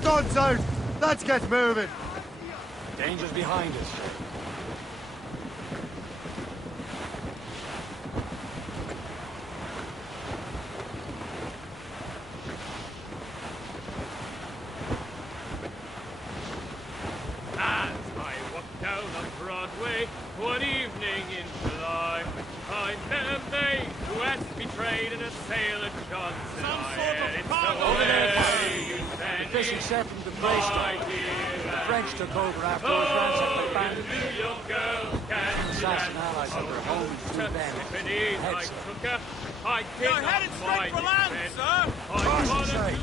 Stunts out! Let's get moving! Danger's behind us. As I walk down on Broadway, one evening in July, I met a maid who had betrayed in a Sailor Johnson. Some sort of It's cargo the way there. you send The fishing me, set from the my Greystoke. dear. The French took over afterwards, ransacked the bandits. New York girls can Assassin allies of their home through them. Tiffany's I Heads. took her. I did You're not headed straight for land, defend. sir! I wanted Say, to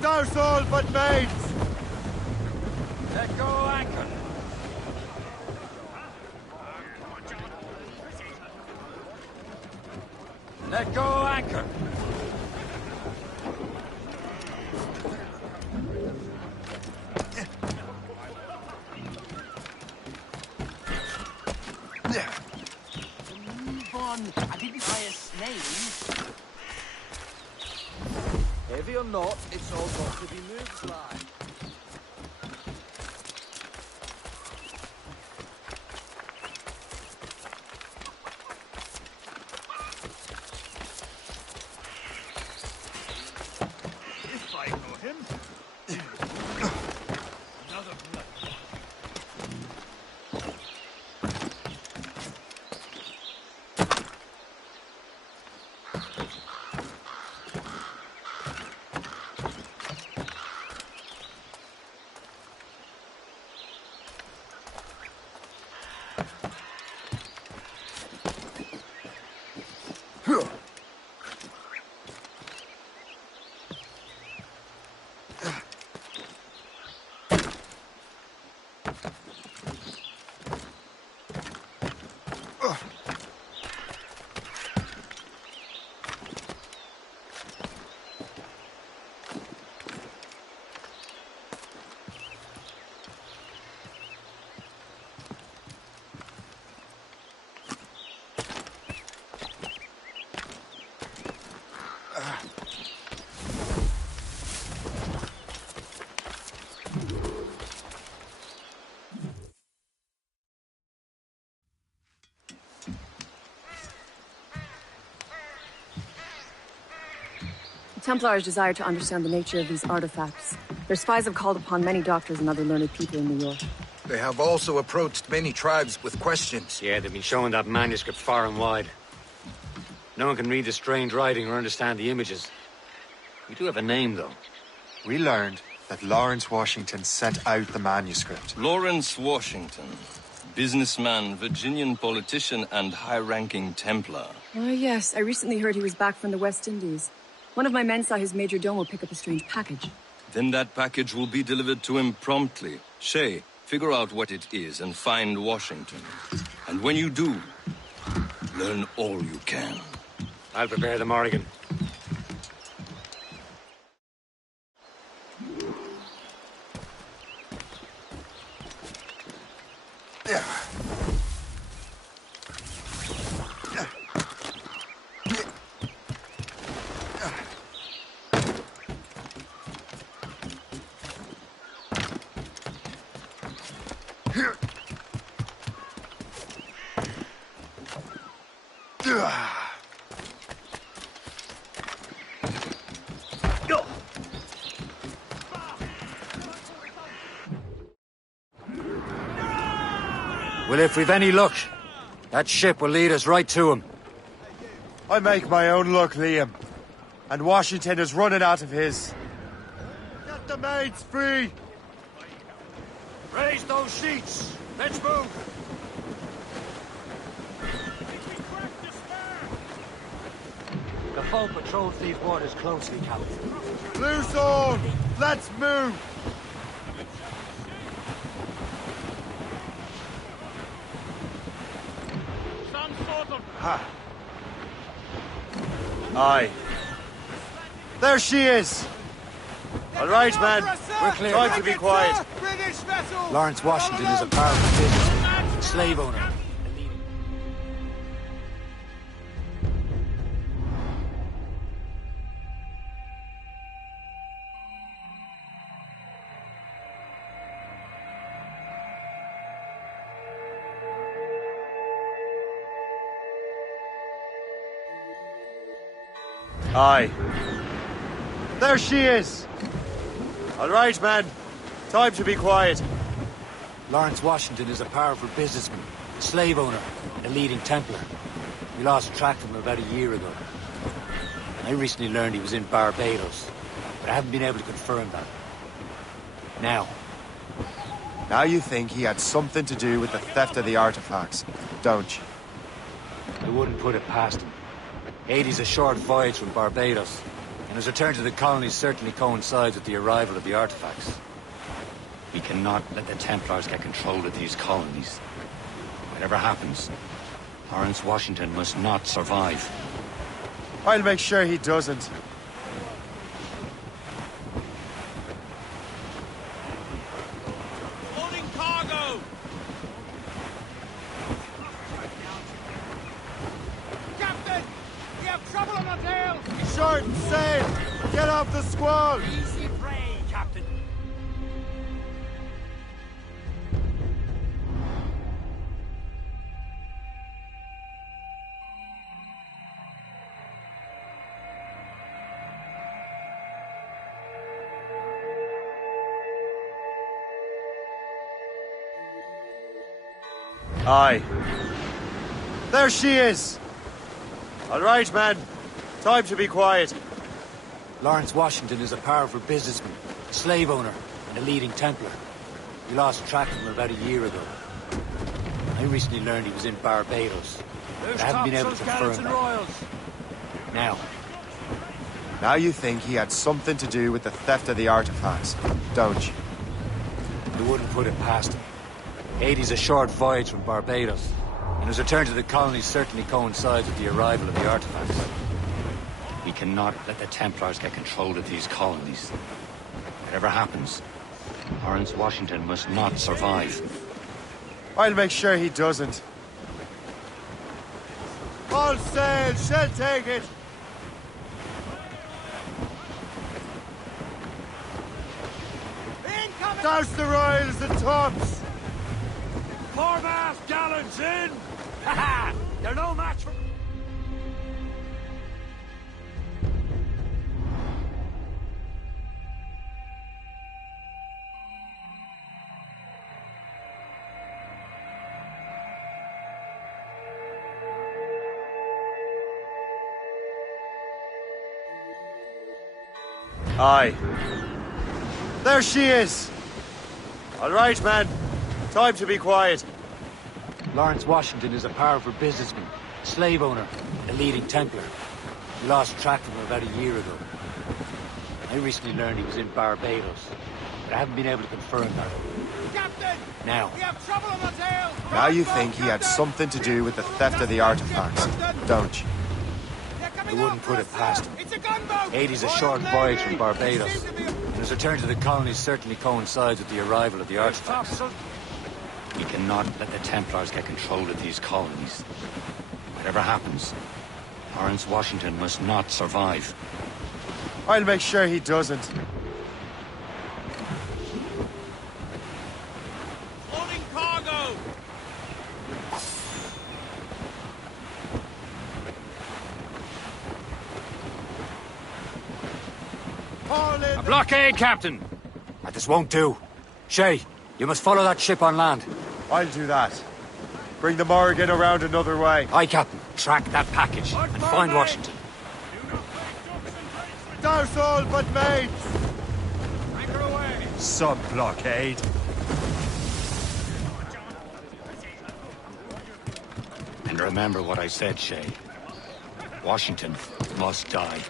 Douse all but maids! let go anchor. Let go anchor. Move on. I didn't buy a snail. Heavy or not, it's all got to be moved, Sly. If I know him. Another blood. The Templars desire to understand the nature of these artifacts. Their spies have called upon many doctors and other learned people in New York. They have also approached many tribes with questions. Yeah, they've been showing that manuscript far and wide. No one can read the strange writing or understand the images. We do have a name, though. We learned that Lawrence Washington sent out the manuscript. Lawrence Washington, businessman, Virginian politician, and high-ranking Templar. Oh, yes. I recently heard he was back from the West Indies. One of my men saw his major domo pick up a strange package. Then that package will be delivered to him promptly. Shay, figure out what it is and find Washington. And when you do, learn all you can. I'll prepare the Morrigan. Well, if we've any luck, that ship will lead us right to him. I make my own luck, Liam. And Washington is running out of his. Get the maids free! Raise those sheets! Let's move! The foe patrols these waters closely, Captain. Loose all! Let's move! Some sort of... Ha! Aye. There she is! All right, man. We're clear. Time to be quiet. British vessel! Lawrence Washington is a powerful businessman, a slave owner. Aye. There she is. All right, man. Time to be quiet. Lawrence Washington is a powerful businessman, a slave owner, and a leading Templar. We lost track of him about a year ago. I recently learned he was in Barbados, but I haven't been able to confirm that. Now you think he had something to do with the theft of the artifacts, don't you? I wouldn't put it past him. Haiti's a short voyage from Barbados, and his return to the colonies certainly coincides with the arrival of the artifacts. We cannot let the Templars get control of these colonies. Whatever happens, Lawrence Washington must not survive. I'll make sure he doesn't. Loading cargo! Captain! We have trouble on our tail! Short sail! Get off the squall! Easy prey, Captain. Aye. There she is. All right, man. Time to be quiet. Lawrence Washington is a powerful businessman, a slave owner, and a leading Templar. We lost track of him about a year ago. I recently learned he was in Barbados, but I haven't been able to confirm that. Now you think he had something to do with the theft of the artifacts, don't you? I wouldn't put it past him. Haiti's a short voyage from Barbados, and his return to the colonies certainly coincides with the arrival of the artifacts. We cannot let the Templars get control of these colonies. Whatever happens, Lawrence Washington must not survive. I'll make sure he doesn't. All sail! She'll take it! Incoming! Douse the royals and tops! Foremast gallants in! Ha ha! They're no match for... Aye. There she is. All right, man. Time to be quiet. Lawrence Washington is a powerful businessman, a slave owner, and a leading Templar. We lost track of him about a year ago. I recently learned he was in Barbados, but I haven't been able to confirm that. Captain! Now, We have trouble on our tail! Now you think he had something to do with the theft of the artifacts, don't you? I wouldn't put it past him. It's a gunboat! Haiti's a short voyage from Barbados, and his return to the colonies certainly coincides with the arrival of the artifacts. We cannot let the Templars get control of these colonies. Whatever happens, Lawrence Washington must not survive. I'll make sure he doesn't. Loading cargo! Haul in A blockade, Captain! This won't do. Shay, you must follow that ship on land. I'll do that. Bring the Morrigan around another way. Aye, Captain. Track that package and find Washington. Douse all but mates! Anchor away! Sub-blockade. And remember what I said, Shay. Washington must die.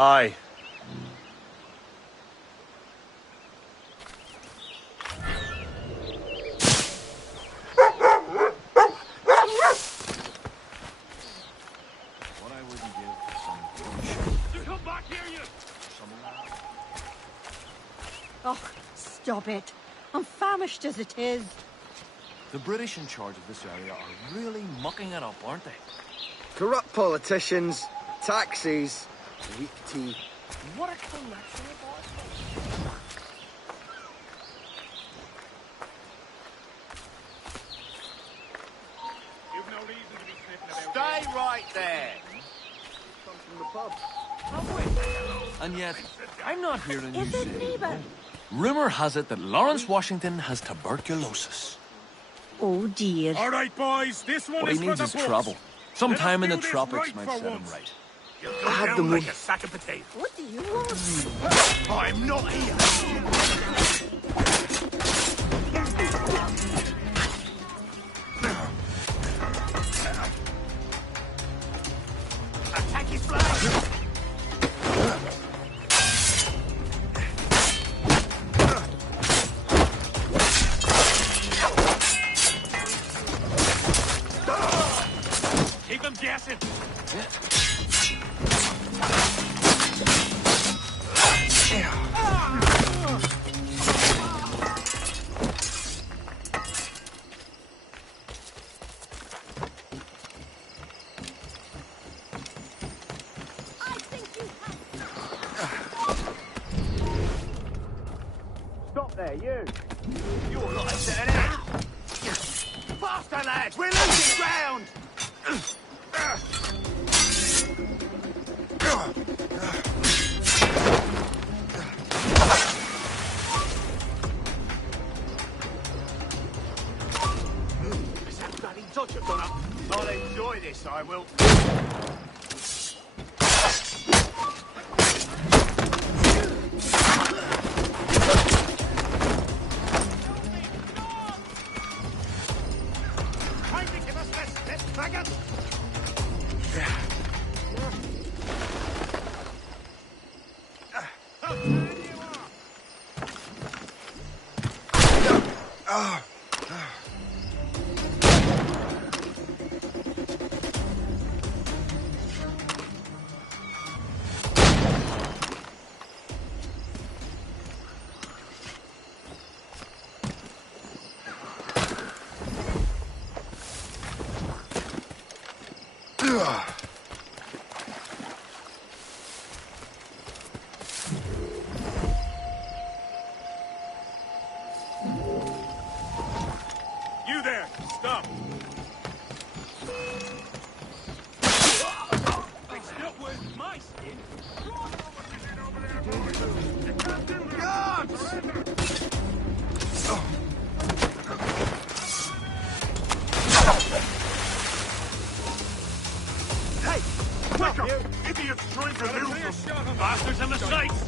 Aye. Oh, stop it. I'm famished as it is. The British in charge of this area are really mucking it up, aren't they? Corrupt politicians, taxis, weak tea. What a collection of arseholes. You've no reason to be sniffing about. Stay right there. Comes from the pub. And yet, I'm not hearing you Is say... it Neva? Rumor has it that Lawrence Washington has tuberculosis. Oh, dear. All right, boys, this one What is he for needs the is books. travel. Sometime in the Let us do this tropics right might for set him once. right. I have the money. A sack of potatoes. What do you want? I'm not here. Attack his flag. Keep them guessing. Stop there, you. You're not setting out. Faster, lads. We're losing ground. Is that bloody dodger gone up? I'll enjoy this, I will. You there! Stop! It's not worth my skin! Hey! Quick up! Idiots trying to loot them! Bastards in the sights!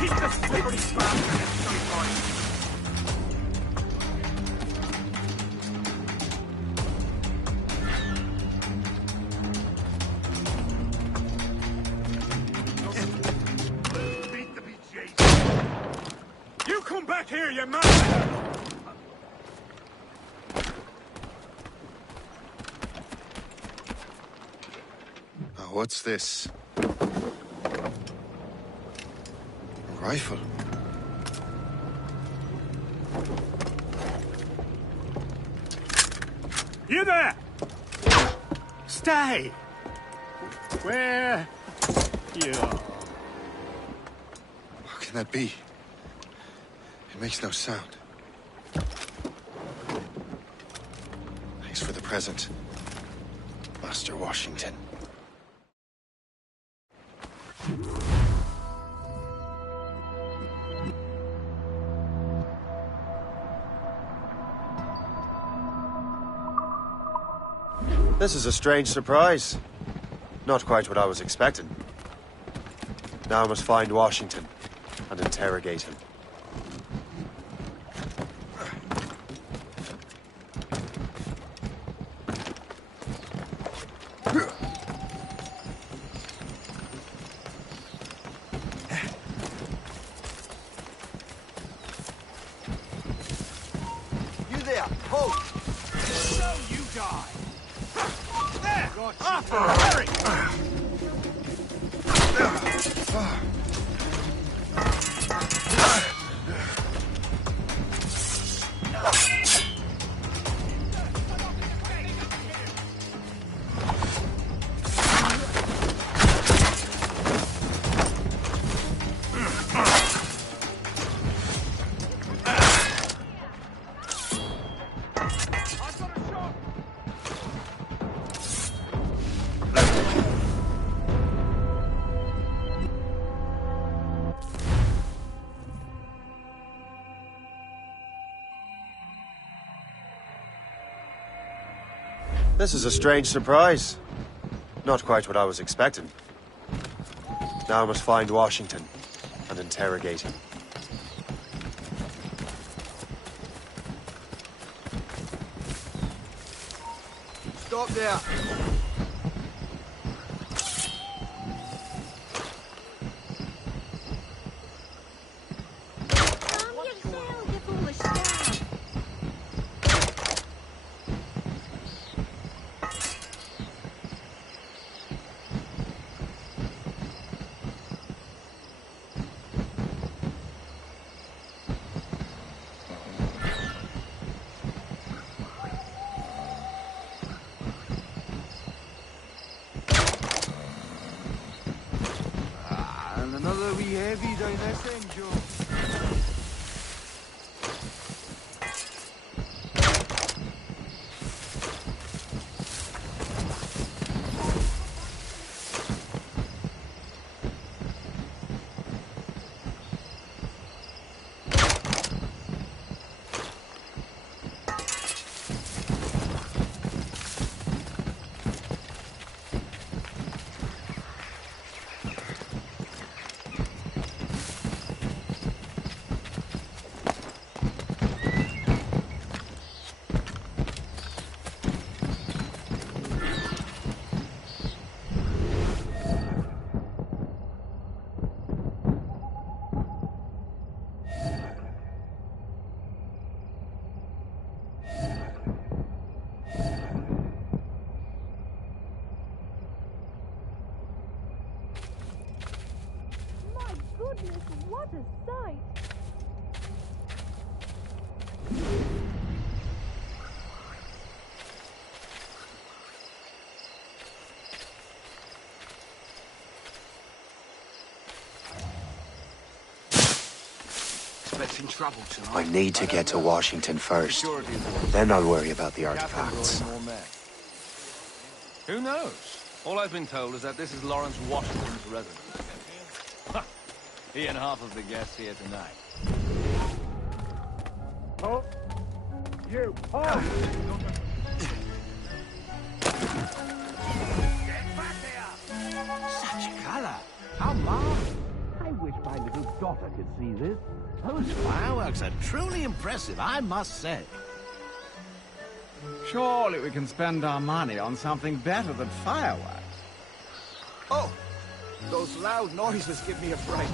Keep the slippery bastard at some point! Beat the BJs! You come back here, you man! Oh, what's this? A rifle. You there! Stay! Where you are. How can that be? It makes no sound. Thanks for the present, Master Washington. This is a strange surprise. Not quite what I was expecting. Now I must find Washington and interrogate him. You there, hold! So you die! There! Hurry! This is a strange surprise. Not quite what I was expecting. Now I must find Washington and interrogate him. Stop there! Calm yourself, you foolish scout. And another wee heavy down this end, Joe. My goodness, what a sight! Expecting trouble tonight. I need to get to Washington first. Then I'll worry about the artifacts. Who knows? All I've been told is that this is Lawrence Washington's residence. Ha! He and half of the guests here tonight. Oh! You! Oh! Such color. How marvelous. I wish my little daughter could see this. Those fireworks are truly impressive, I must say. Surely we can spend our money on something better than fireworks. Oh! Those loud noises give me a fright.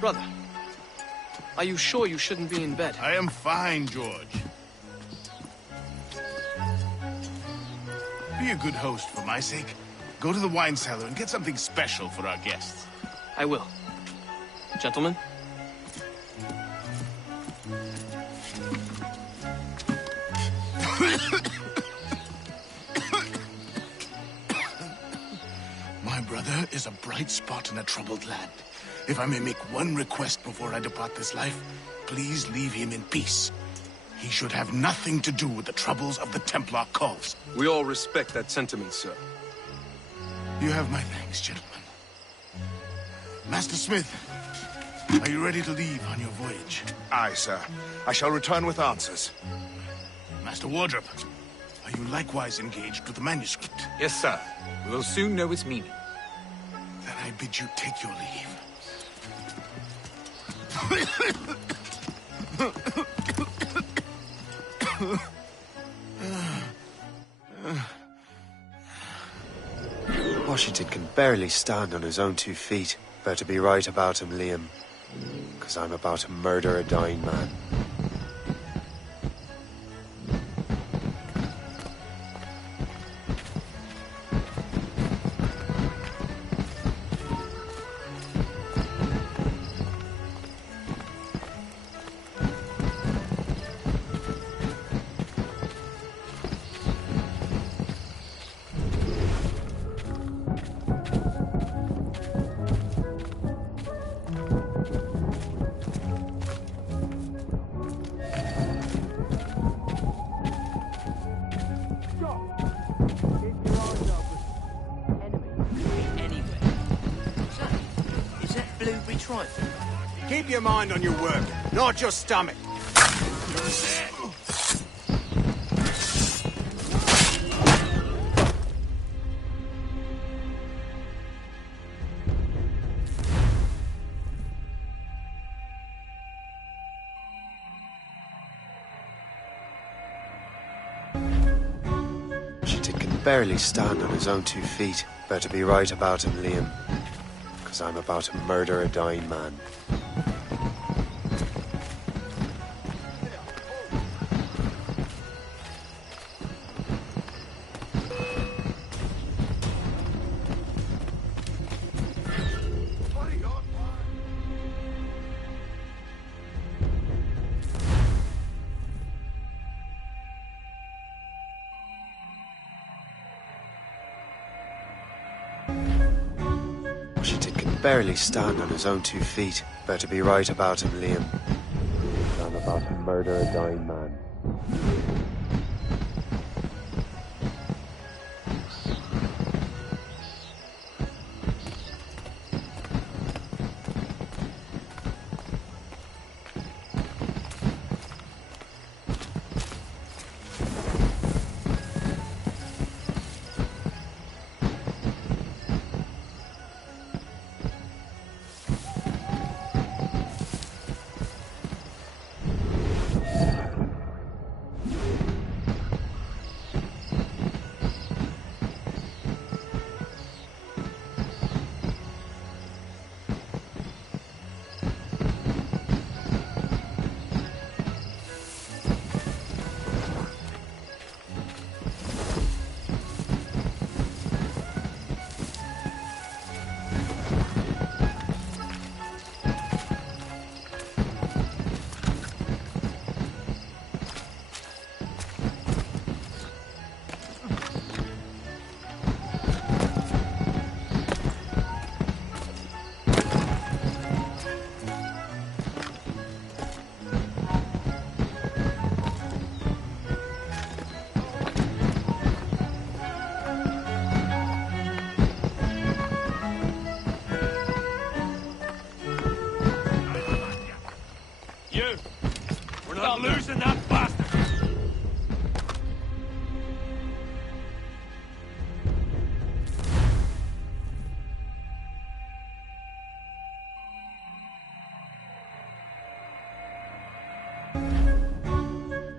Brother, are you sure you shouldn't be in bed? I am fine, George. Be a good host for my sake. Go to the wine cellar and get something special for our guests. I will. Gentlemen? My brother is a bright spot in a troubled land. If I may make one request before I depart this life, please leave him in peace. He should have nothing to do with the troubles of the Templar cause. We all respect that sentiment, sir. You have my thanks, gentlemen. Master Smith, are you ready to leave on your voyage? Aye, sir. I shall return with answers. Master Wardrop, are you likewise engaged with the manuscript? Yes, sir. We will soon know its meaning. Then I bid you take your leave. Washington can barely stand on his own 2 feet. Better be right about him, Liam. 'Cause I'm about to murder a dying man. Keep your mind on your work, not your stomach. Washington can barely stand on his own 2 feet. Better be right about him, Liam. 'Cause I'm about to murder a dying man. Washington can barely stand on his own 2 feet. Better be right about him, Liam. I'm about to murder a dying man. Losing that bastard!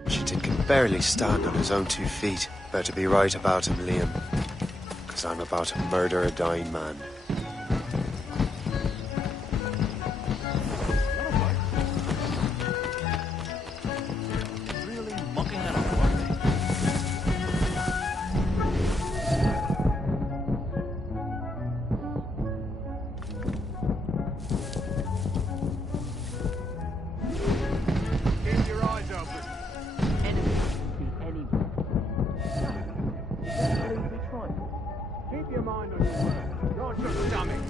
Washington can barely stand on his own 2 feet. Better be right about him, Liam. 'Cause I'm about to murder a dying man. Keep your mind on your work, not your stomach.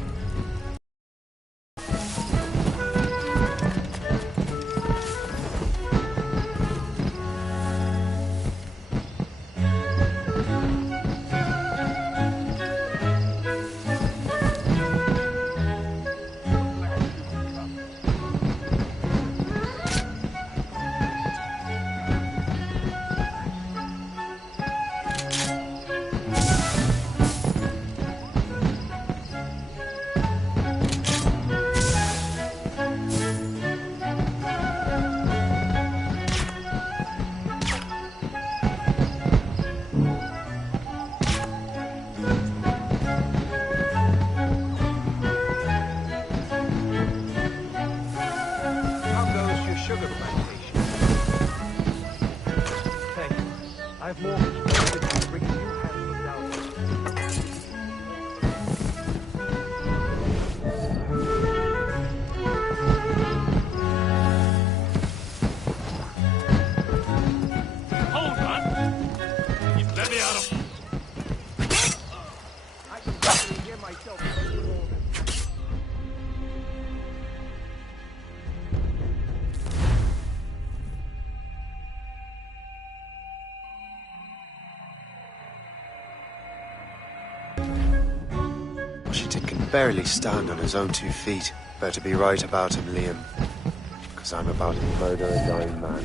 How goes your sugar plantation? Thank you. I have more responsibility to bring you handsome down. Hold on! Let me out of... I can definitely hear myself. Washington can barely stand on his own 2 feet. Better be right about him, Liam. Because I'm about to murder a dying man.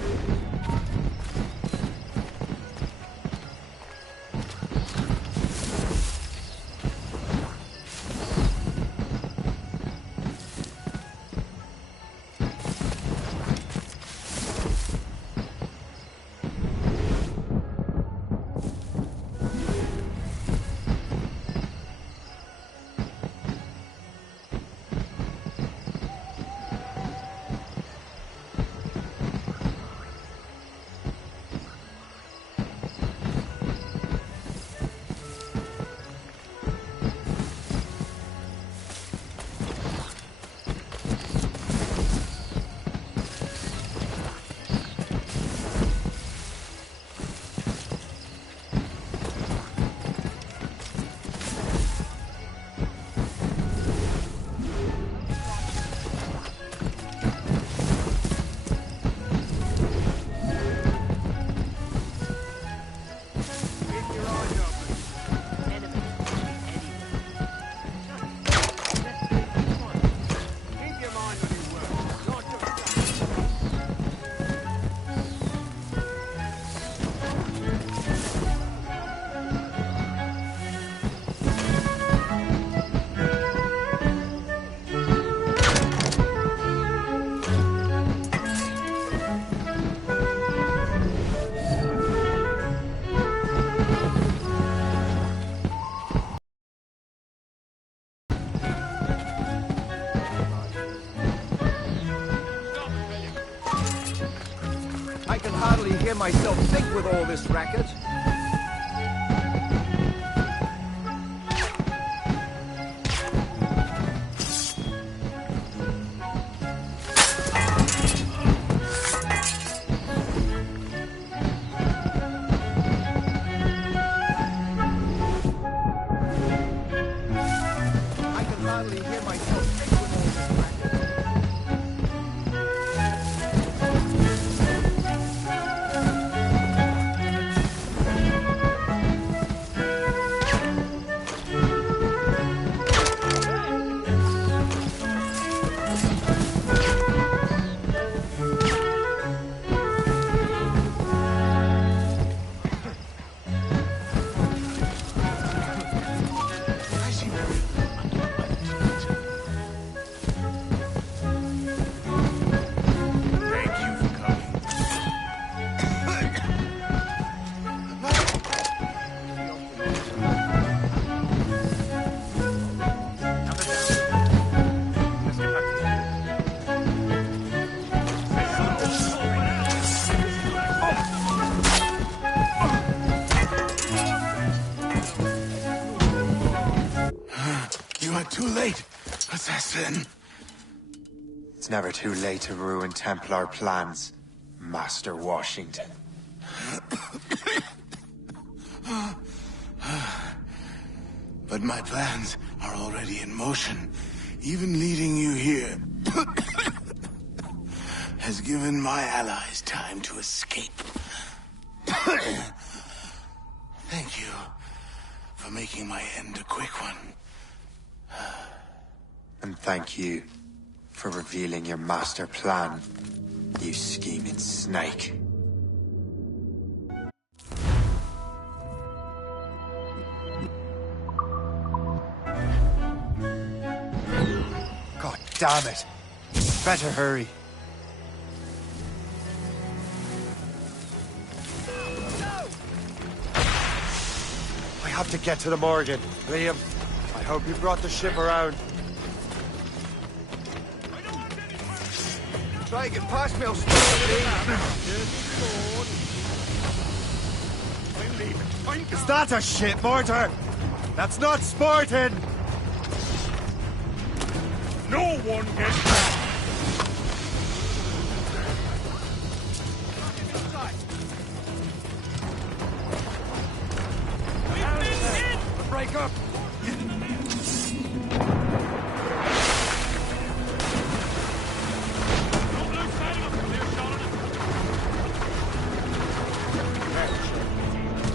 I can hardly hear myself think with all this racket. I can hardly hear myself think with all this racket. You are too late, assassin. It's never too late to ruin Templar plans, Master Washington. But my plans are already in motion. Even leading you here has given my allies time to escape. Thank you for making my end a quick one. And thank you for revealing your master plan, you scheming snake. God damn it! Better hurry. I have to get to the Morgan. Liam, I hope you brought the ship around. Try and get past me, I'll stay. Is that a shit mortar? That's not sporting! No one gets back! Break up!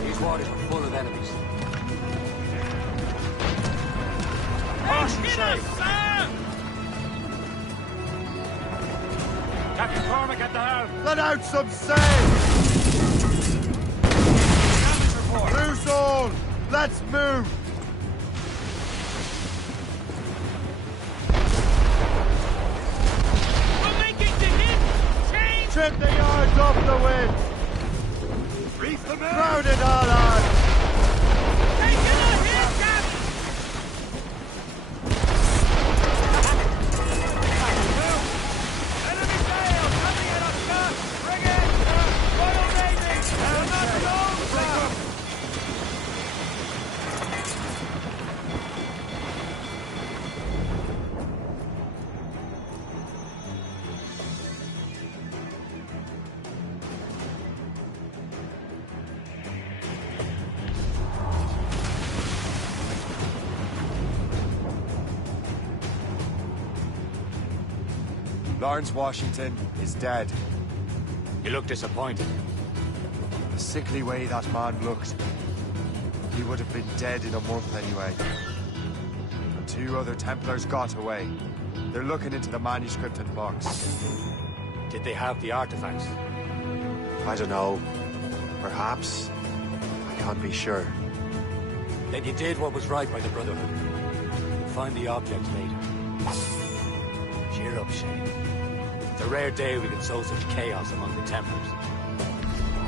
These waters are full of enemies. Captain Cormac at the helm! Let out some sail! Loose all! Let's move! We're making the hit! Change! Trim the yards off the wind! Reef the men! Crowd it all on! Taking a hit, Captain! Enemy sail! Coming at us, sir! Bring it! Royal Navy! They're not alone, sir! Lawrence Washington is dead. You look disappointed. The sickly way that man looked. He would have been dead in a month anyway. And 2 other Templars got away. They're looking into the manuscript and box. Did they have the artifacts? I don't know. Perhaps. I can't be sure. Then you did what was right by the Brotherhood. You'll find the objects later. Cheer up, Shane. It's a rare day we can sow such chaos among the Templars.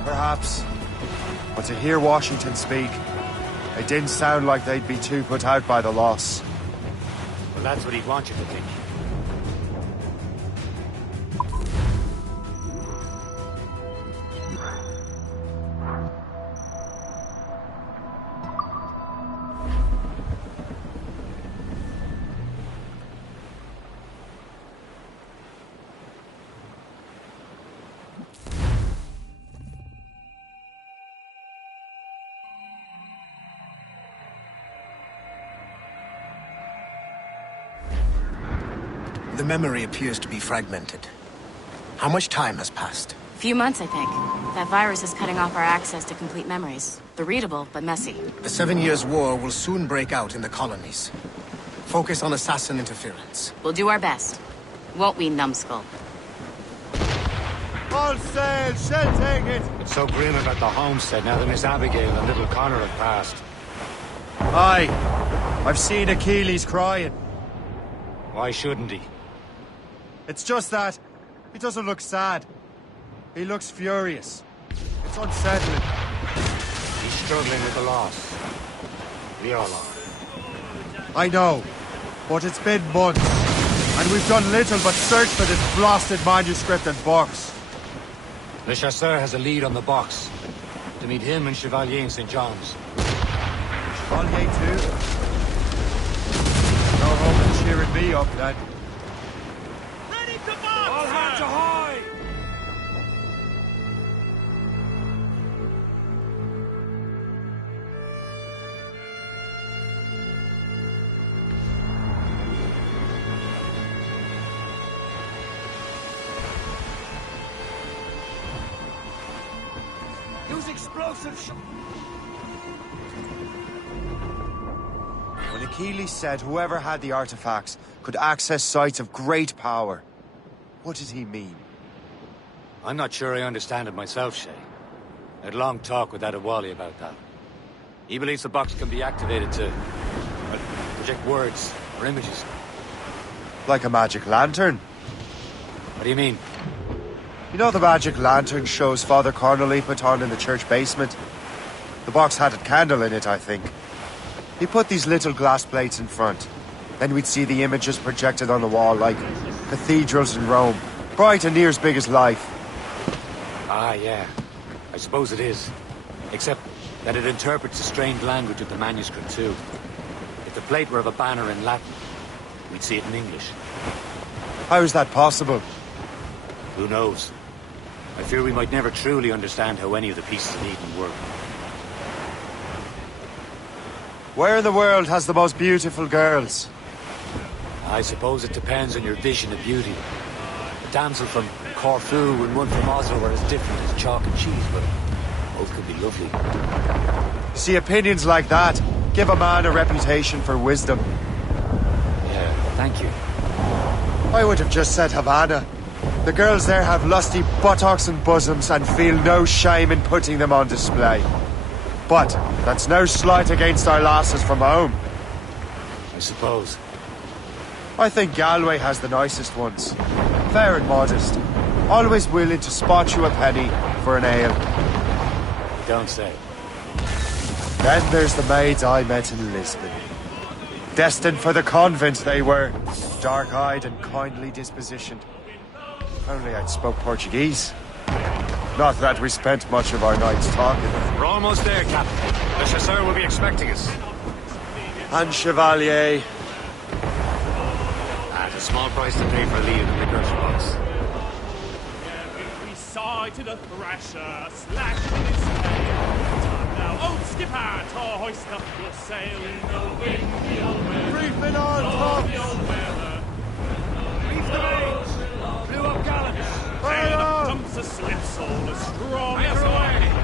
Perhaps. But to hear Washington speak, it didn't sound like they'd be too put out by the loss. Well, that's what he'd want you to think. The memory appears to be fragmented. How much time has passed? A few months, I think. That virus is cutting off our access to complete memories. They're readable, but messy. The 7 Years' War will soon break out in the colonies. Focus on assassin interference. We'll do our best. Won't we, numbskull? All sail! Shell take it! It's so grim about the homestead now that Miss Abigail and little Connor have passed. Aye. I've seen Achilles crying. Why shouldn't he? It's just that he doesn't look sad. He looks furious. It's unsettling. He's struggling with the loss. We all are. I know, but it's been months, and we've done little but search for this blasted manuscript and box. Le Chasseur has a lead on the box. To meet him and Chevalier in St. John's. Chevalier too? No hope of cheering me up then. Ready to box! All hands ahoy! Use explosives! When Achilles said whoever had the artifacts could access sites of great power, what did he mean? I'm not sure I understand it myself, Shay. I had a long talk with Adewale about that. He believes the box can be activated to project words or images. Like a magic lantern? What do you mean? You know the magic lantern shows Father Connolly put on in the church basement? The box had a candle in it, I think. He put these little glass plates in front. Then we'd see the images projected on the wall like cathedrals in Rome. Bright and near as big as life. Ah, yeah. I suppose it is. Except that it interprets the strange language of the manuscript, too. If the plate were of a banner in Latin, we'd see it in English. How is that possible? Who knows? I fear we might never truly understand how any of the pieces of Eden work. Where in the world has the most beautiful girls? I suppose it depends on your vision of beauty. A damsel from Corfu and one from Oslo are as different as chalk and cheese, but both could be lovely. See, opinions like that give a man a reputation for wisdom. Yeah, thank you. I would have just said Havana. The girls there have lusty buttocks and bosoms and feel no shame in putting them on display. But that's no slight against our lasses from home. I suppose. I think Galway has the nicest ones. Fair and modest. Always willing to spot you a penny for an ale. You don't say. Then there's the maids I met in Lisbon. Destined for the convent they were. Dark-eyed and kindly dispositioned. If only I'd spoke Portuguese. Not that we spent much of our nights talking. We're almost there, Captain. The chasseur will be expecting us. And Chevalier. At a small price to pay for a lead in the liquor box. We sighted a thrasher, slashed in his tail. Time now, old skipper, to hoist up your sail in the wind, the old weather. Briefing on, Tom! The old weather. Reef the mains! Blew up gallant! Tail up dumps a slipsail, as strong as away.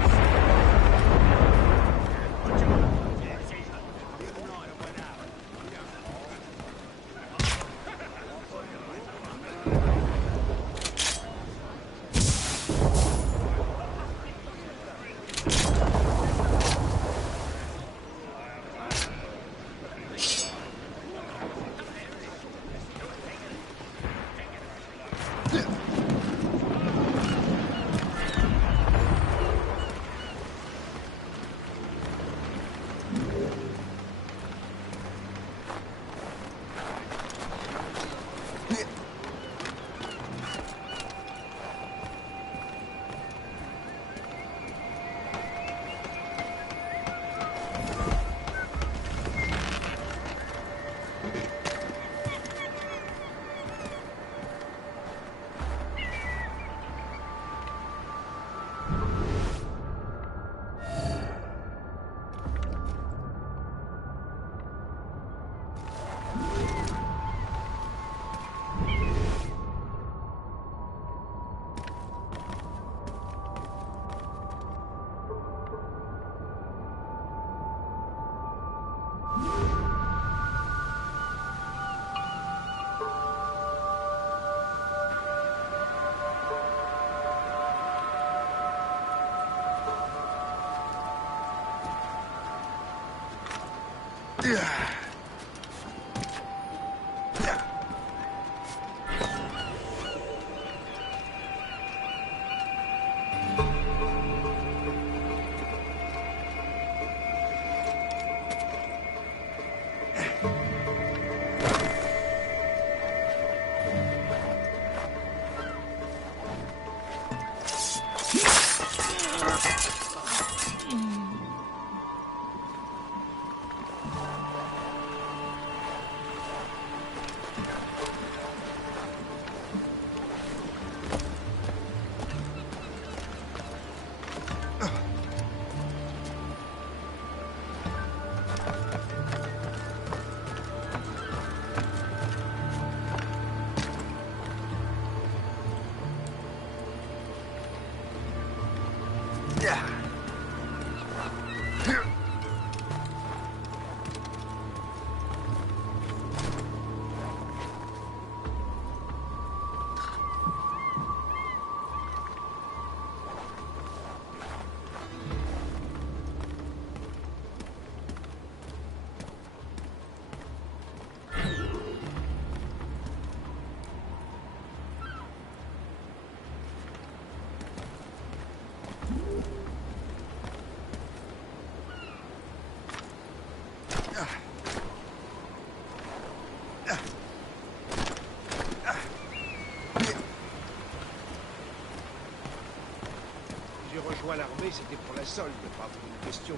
c'était pour la solde, pas pour une question.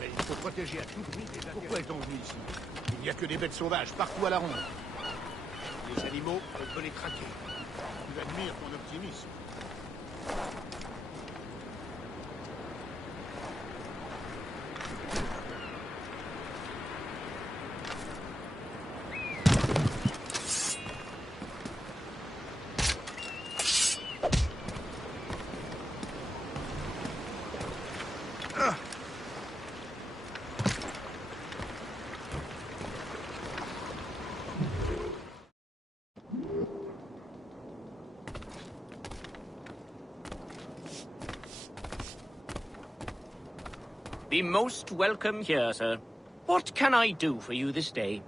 Mais il faut protéger à tout prix les intérêts. Pourquoi est-on venu ici? Il n'y a que des bêtes sauvages partout à la ronde. Les animaux, on peut les traquer. Tu admires mon optimisme. Be most welcome here, sir. What can I do for you this day?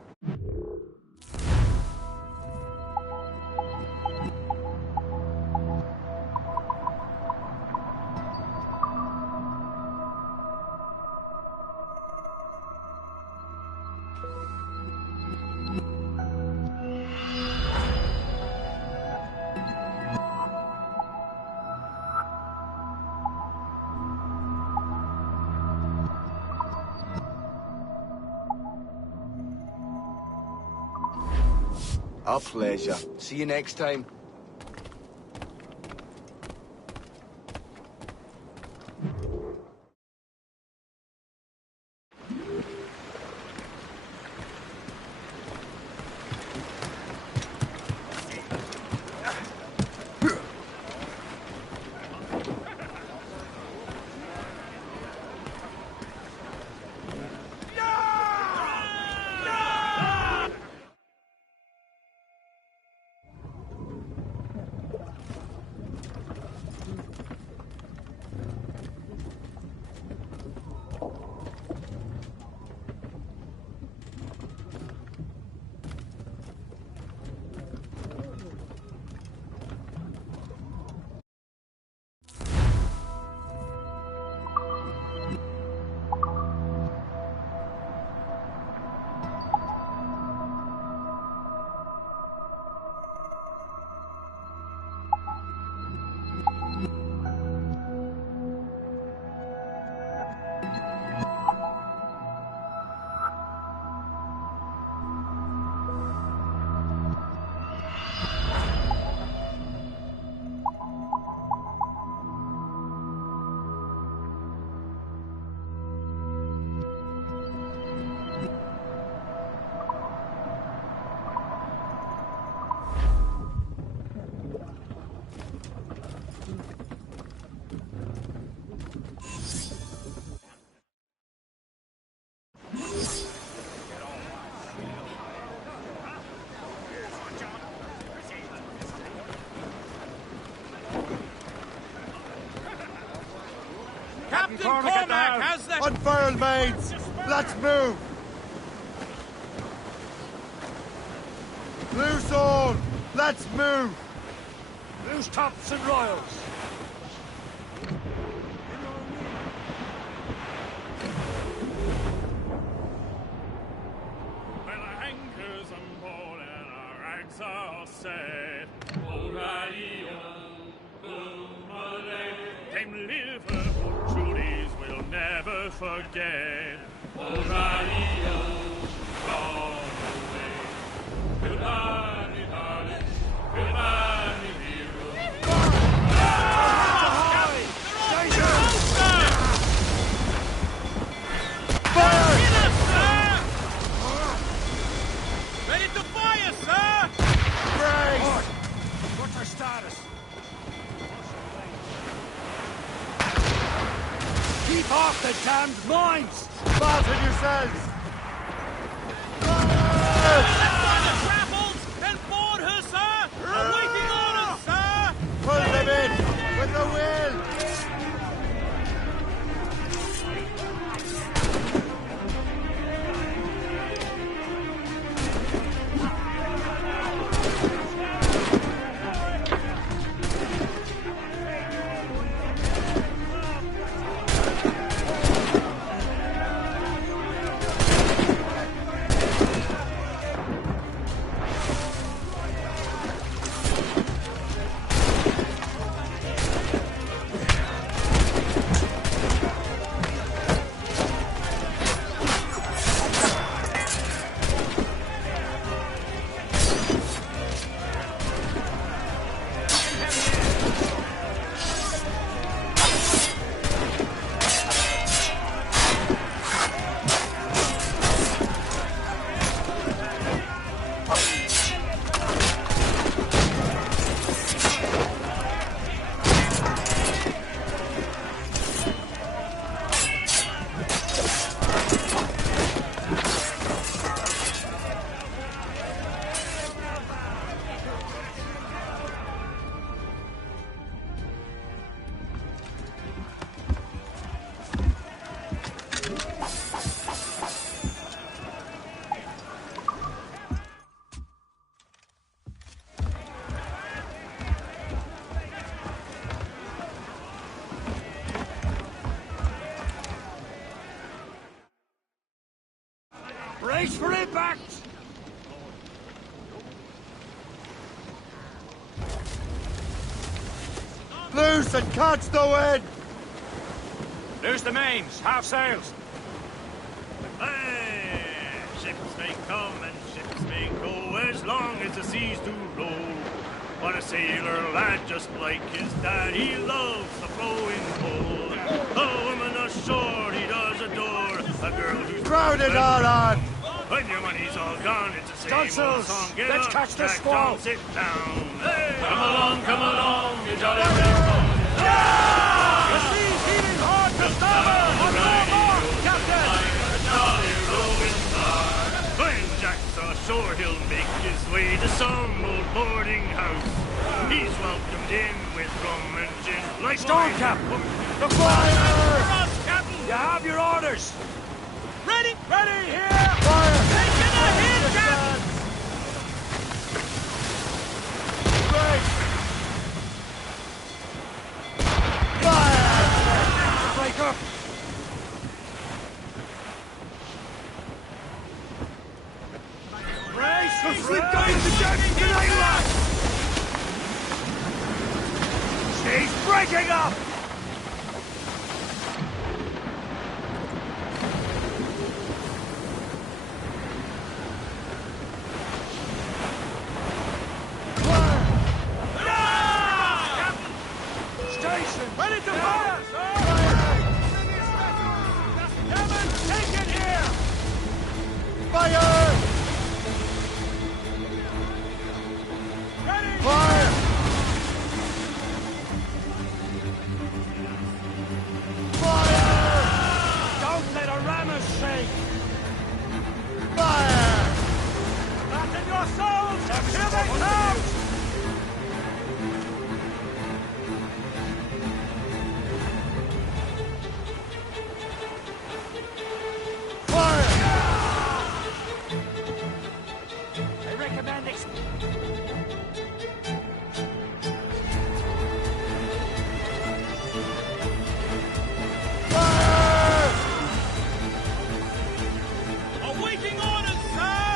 Our pleasure. See you next time. Captain Cormac has the... Unfurl, mates! Let's move! Loose all! Let's move! Loose tops and royals! Well, our anchors on board and our rags are set. O'Reilly, Dame Liverpool trulies will never forget. O'Reilly, gone away. Goodbye, me darling. Goodbye, me hero. Fire! Ready to fire, sir! Brace! What's our status? Keep off the damned mines! Fasten yourselves! Let's find the grapples and board her, sir! Awaiting orders, sir! Pull them in! With the will! Brace for impact! Loose and catch the wind! Loose the mains, half sails. Hey! Ships may come and ships may go as long as the seas do roll. But a sailor lad just like his dad, he loves the flowing pole. A woman ashore he does adore, a girl who's crowded all on! When your money's all gone, it's the same old Stunsails! song. Get Let's up, catch this Jack, squall! don't sit down. Hey! Come along, you jolly rainbow. The sea's heaving hard to starboard! One more, Captain! When Jack's ashore, he'll make his way to some old boarding house. He's welcomed in with rum and gin. Like Storm Cap! The fire! Captain! You have your orders! Ready! Ready, here! Fire! Taking a hit, Captain! Right! Fire! Break up! Brace! The slip guy in the deck! Tonight, lad! She's breaking up! Station! Ready to fire, sir! Captain, take it here! Fire! Ready! Fire! Fire! Don't let a rammer shake! Fire! Fasten your souls! Here they come! I recommend Awaiting orders, sir!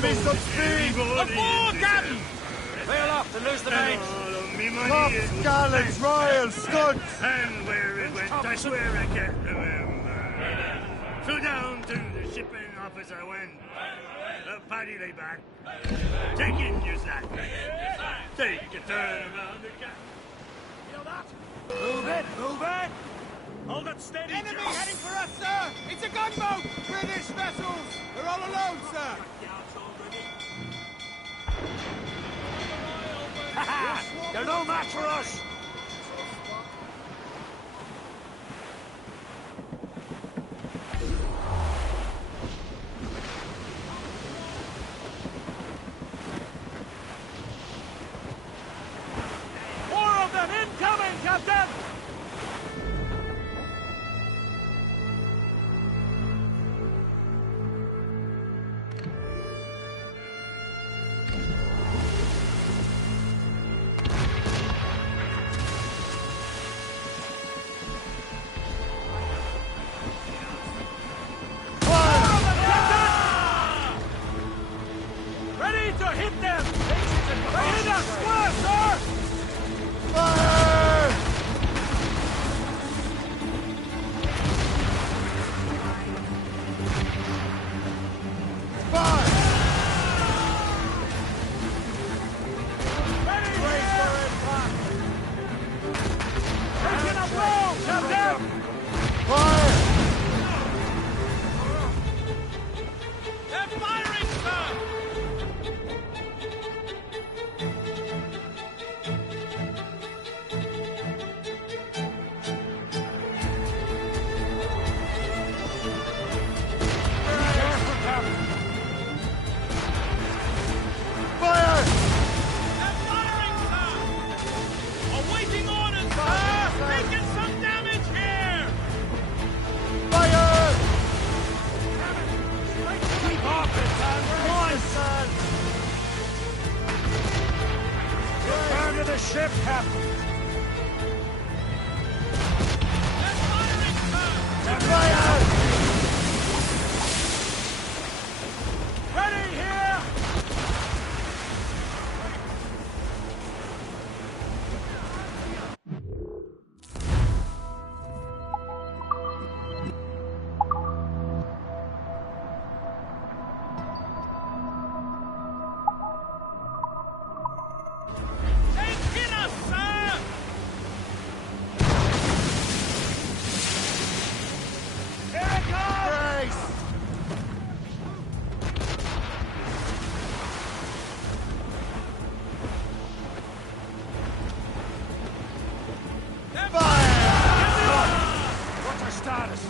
Give me some speed! Aboard, Captain! Wheel up to lose the mate! Top gallants, royal stunts! And where it went, I swear I can't remember. So down to the shipping office I went. The paddy lay back. Take in your sack. Take a turn around the cap. Feel that? Move it! Move it! Hold it steady, Enemy Joe. heading for us, sir! It's a gunboat! British vessels! They're all alone, sir! They're no match for us! More of them incoming, Captain! Ready to hit them! They hit us square, sir! Fire! Fire! Ready here! Taking a blow, Captain! Fire! They're firing, sir! Fire! They're firing, sir! Awaiting orders, sir! Taking some damage here! Fire! Keep off it, son! Come on, son! Return to the ship, Captain! They're firing, sir! Fire! Ready here! Take in us, sir! Here it comes! Grace! What's our status?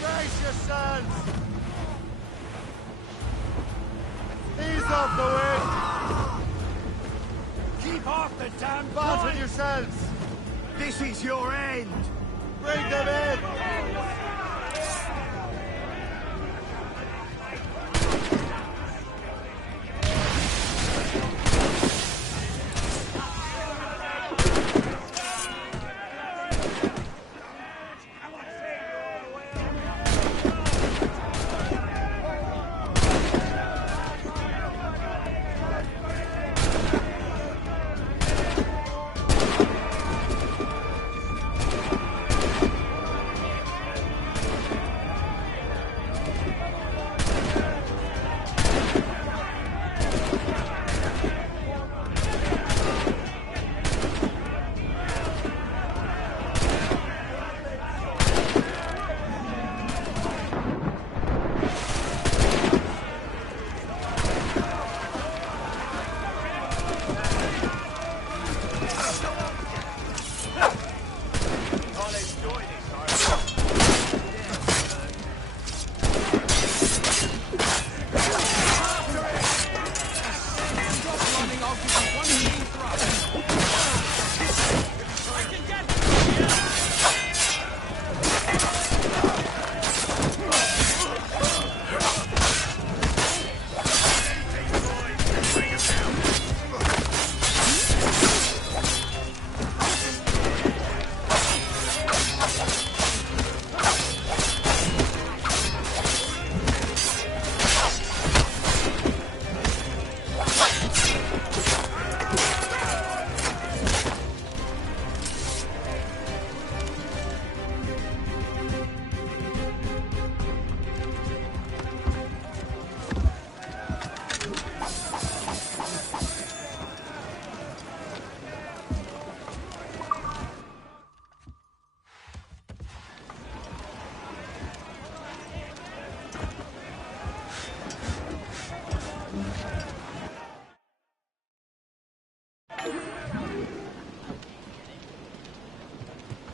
Brace yourselves! Ease off the wind! Keep off the damn Fasten line! yourselves! This is your end! Bring them in!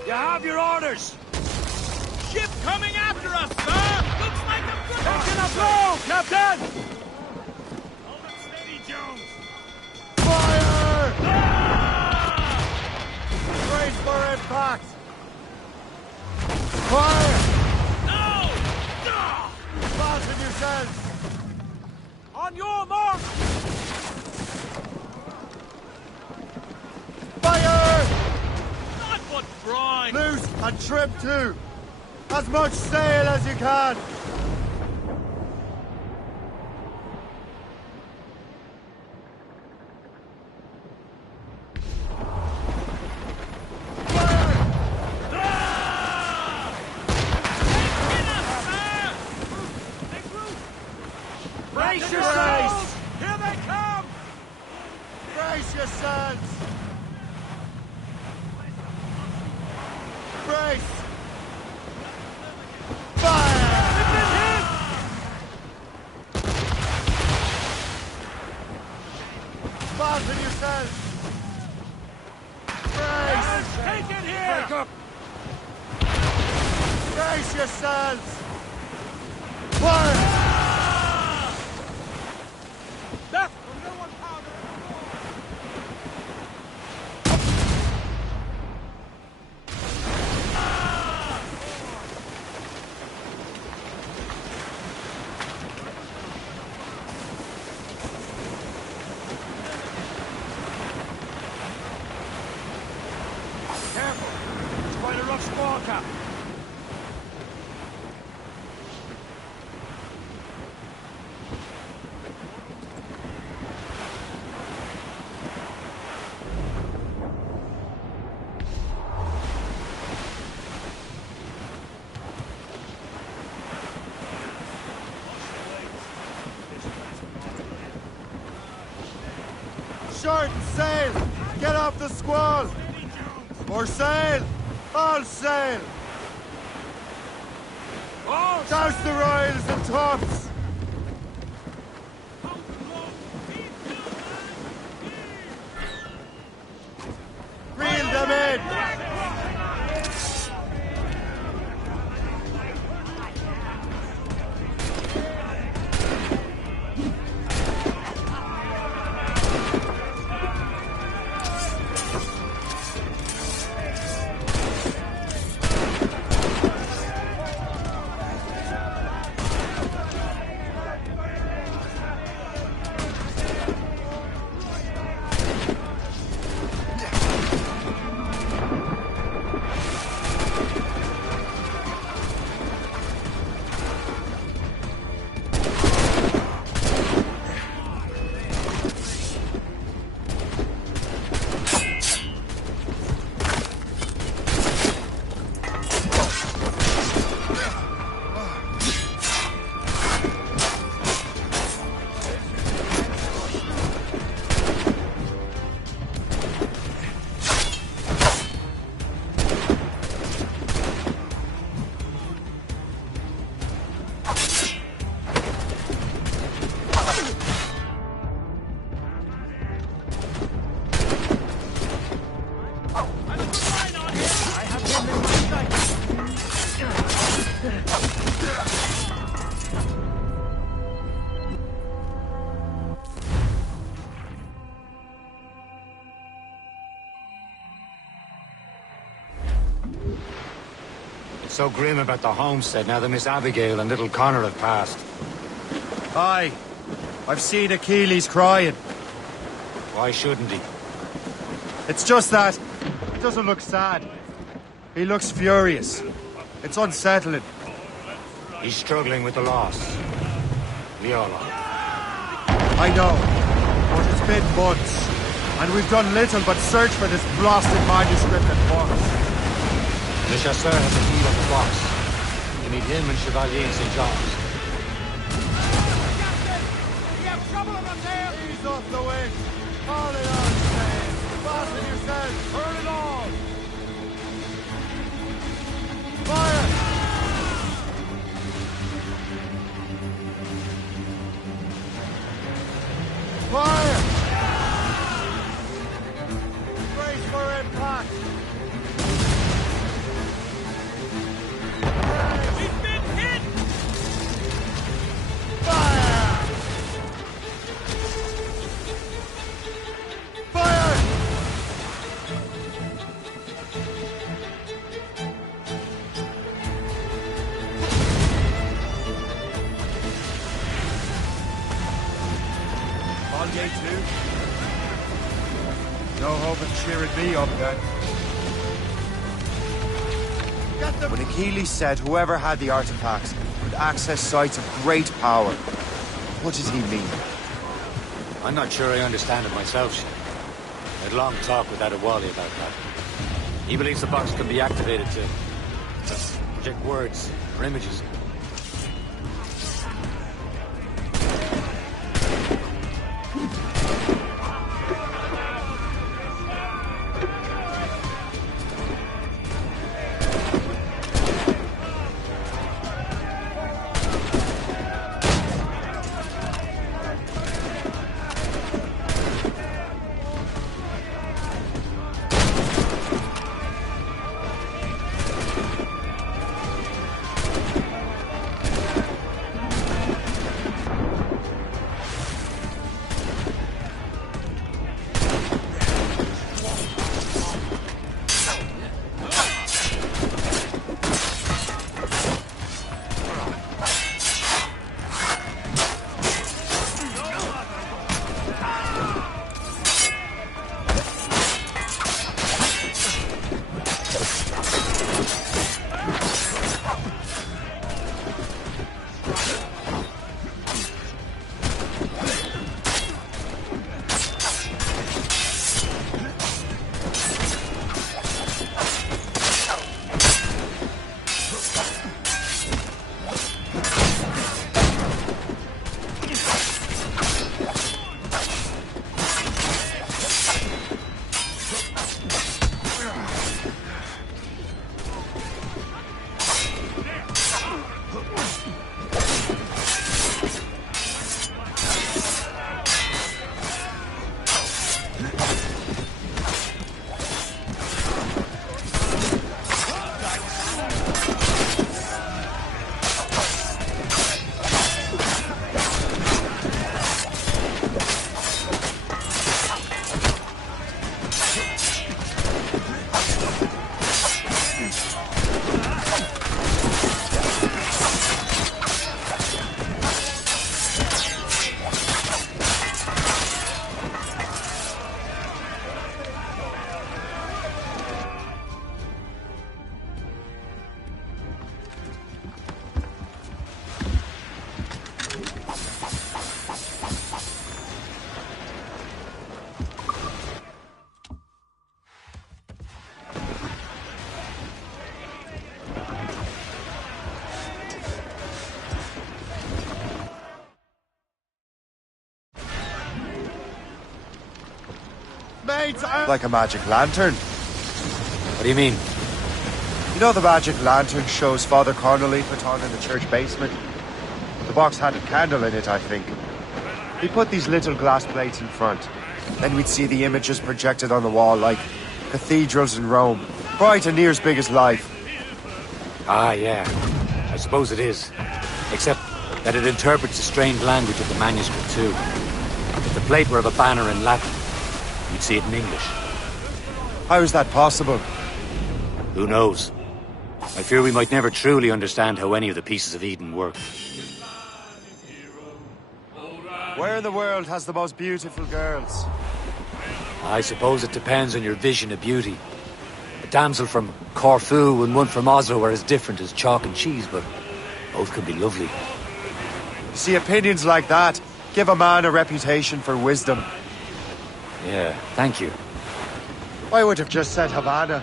You have your orders! Ship coming after us, sir! Looks like a good... Taking a blow, Captain! Hold it steady, Jones! Fire! Brace for impact! Fire! No! Fasten yourselves! On your mark! Fire! Not but brine! Loose and trim too! As much sail as you can! Brace yourselves! Here they come! Brace yourselves! Brace! Fire! Fasten yourselves! Brace! Take it here! Break up! Brace yourselves! Fire! Left! No one powder! Careful! It's quite a rough squall, Cap. Shorten sail! Get off the squall! More sail! All sail! Douse the royals and tops! Reel them in! It's so grim about the homestead now that Miss Abigail and little Connor have passed. Aye. I've seen Achilles crying. Why shouldn't he? It's just that he doesn't look sad. He looks furious. It's unsettling. He's struggling with the loss. We all are. I know. But it's been months. And we've done little but search for this blasted manuscript and books. Le Chasseur has a key on the box. You meet him and Chevalier in St. John's. We have trouble in the tail! Ease off the wind. Haul it on, Shane. Fasten yourselves. Turn it all. Fire! Fire! No hope of cheering me up then. When Achilles said whoever had the artifacts would access sites of great power, what did he mean? I'm not sure I understand it myself, Shane. I had a long talk with Adewale about that. He believes the box can be activated to project words or images. Like a magic lantern. What do you mean? You know the magic lantern shows Father Connolly put on in the church basement? The box had a candle in it, I think. He put these little glass plates in front. Then we'd see the images projected on the wall like cathedrals in Rome. Bright and near as big as life. Ah, yeah. I suppose it is. Except that it interprets the strange language of the manuscript, too. If the plate were of a banner in Latin, you'd see it in English. How is that possible? Who knows? I fear we might never truly understand how any of the pieces of Eden work. Where in the world has the most beautiful girls? I suppose it depends on your vision of beauty. A damsel from Corfu and one from Oslo are as different as chalk and cheese, but both can be lovely. You see, opinions like that give a man a reputation for wisdom. Yeah, thank you. I would have just said Havana.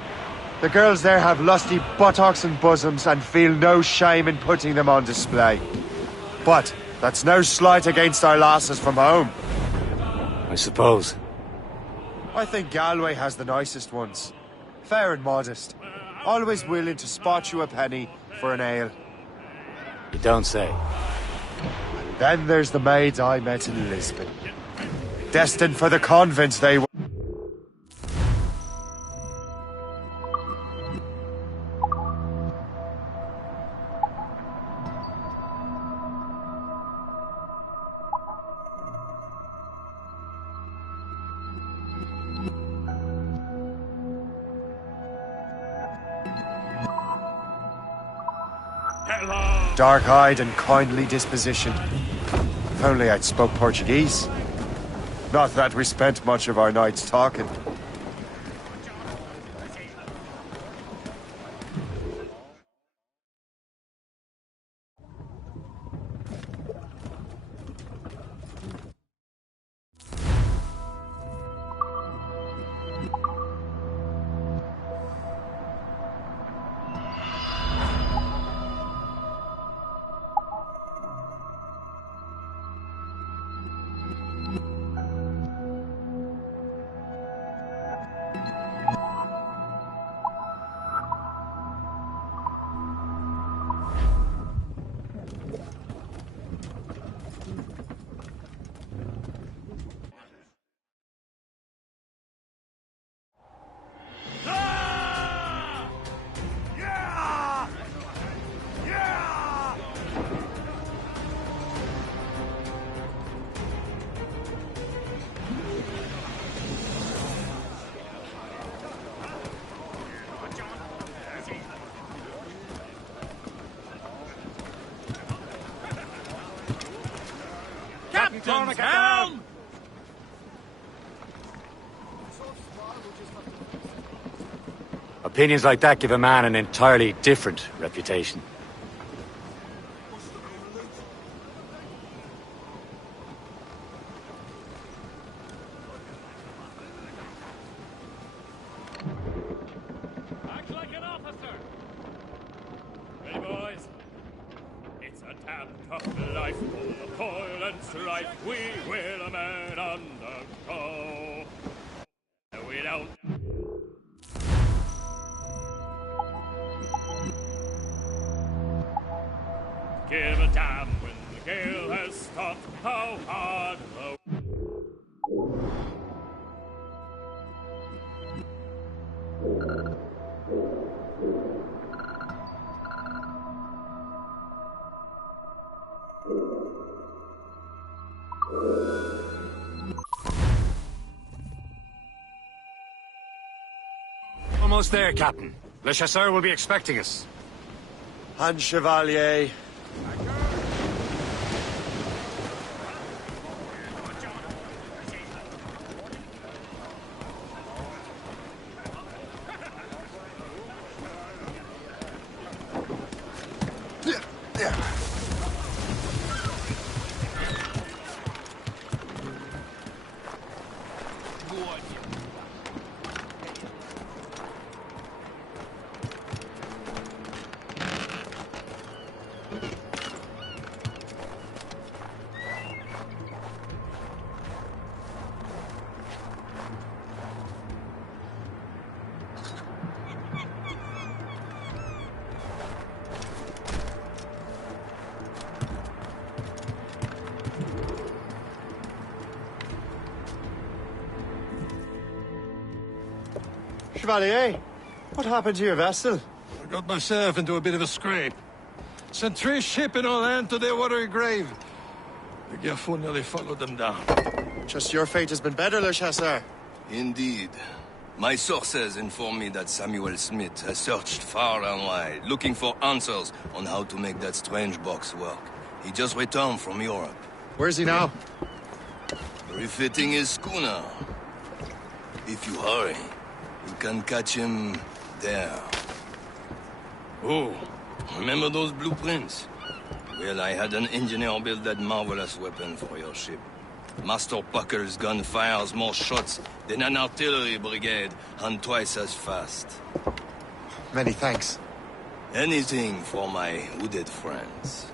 The girls there have lusty buttocks and bosoms and feel no shame in putting them on display. But that's no slight against our lasses from home. I suppose. I think Galway has the nicest ones. Fair and modest. Always willing to spot you a penny for an ale. You don't say. And then there's the maids I met in Lisbon. Destined for the convent they were. Dark-eyed and kindly dispositioned. If only I'd spoke Portuguese. Not that we spent much of our nights talking. Captain's helm! Opinions like that give a man an entirely different reputation. Act like an officer! Ready, boys? It's a damn tough life full of toil and strife. We will a man undergo. We don't. Give a damn when the gale has stopped. How hard the Almost there, Captain. Le Chasseur will be expecting us. Hand Chevalier. Chevalier, what happened to your vessel? I got myself into a bit of a scrape. Sent 3 ships in all land to their watery grave. The Garfou nearly followed them down. Just your fate has been better, Le Chasseur. Indeed. My sources inform me that Samuel Smith has searched far and wide, looking for answers on how to make that strange box work. He just returned from Europe. Where's he now? Refitting his schooner. If you hurry, you can catch him there. Oh, remember those blueprints? Well, I had an engineer build that marvelous weapon for your ship. Master Pucker's gun fires more shots than an artillery brigade, and twice as fast. Many thanks. Anything for my hooded friends.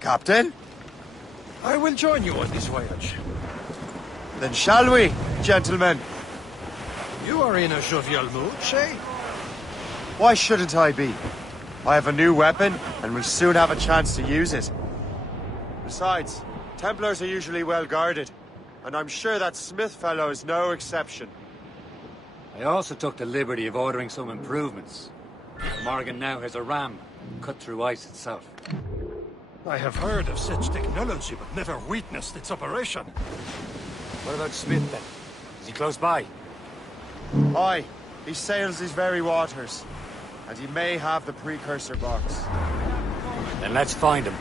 Captain? I will join you on this voyage. Then shall we, gentlemen? You are in a jovial mood, Shay? Why shouldn't I be? I have a new weapon, and we soon have a chance to use it. Besides, Templars are usually well guarded, and I'm sure that Smith fellow is no exception. I also took the liberty of ordering some improvements. Morgan now has a ram cut through ice itself. I have heard of such technology, but never witnessed its operation. What about Smith, then? Is he close by? Aye, he sails these very waters, and he may have the precursor box. Then let's find him.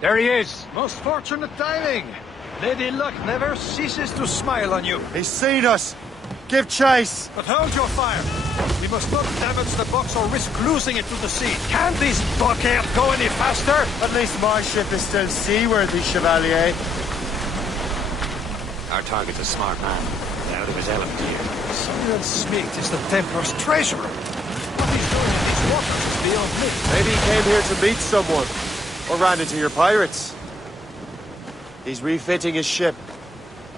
There he is. Most fortunate timing. Lady Luck never ceases to smile on you. He's seen us. Give chase. But hold your fire. We must not damage the box or risk losing it to the sea. Can this blockade go any faster? At least my ship is still seaworthy, Chevalier. Our target's a smart man. Out of his element here. Samuel Smith is the Templar's treasurer. What he's doing in these waters is beyond me. Maybe he came here to meet someone. Or ran into your pirates. He's refitting his ship.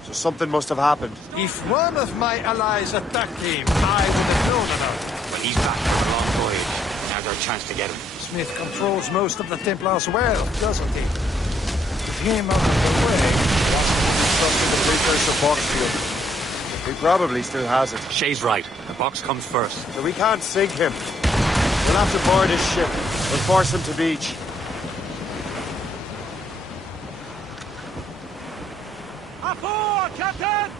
So something must have happened. If one of my allies attacked him, I would have known about it. Well, he's back from a long voyage. Now's our chance to get him. Smith controls most of the Templars well, doesn't he? With him out of the way, Trusted the precursor box field. He probably still has it. Shay's right. The box comes first. So we can't sink him. We'll have to board his ship. We'll force him to beach. Aboard, Captain!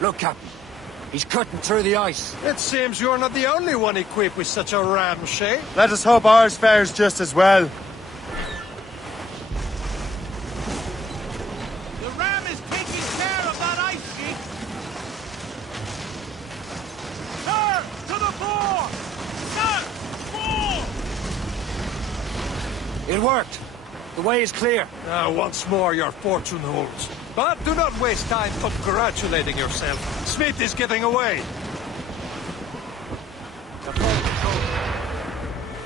Look, Captain. He's cutting through the ice. It seems you're not the only one equipped with such a ram, Shay. Let us hope ours fares just as well. The ram is taking care of that ice sheet. Sir, to the fore! Sir, fore! It worked. The way is clear. Now, once more, your fortune holds. But do not waste time congratulating yourself. Smith is getting away.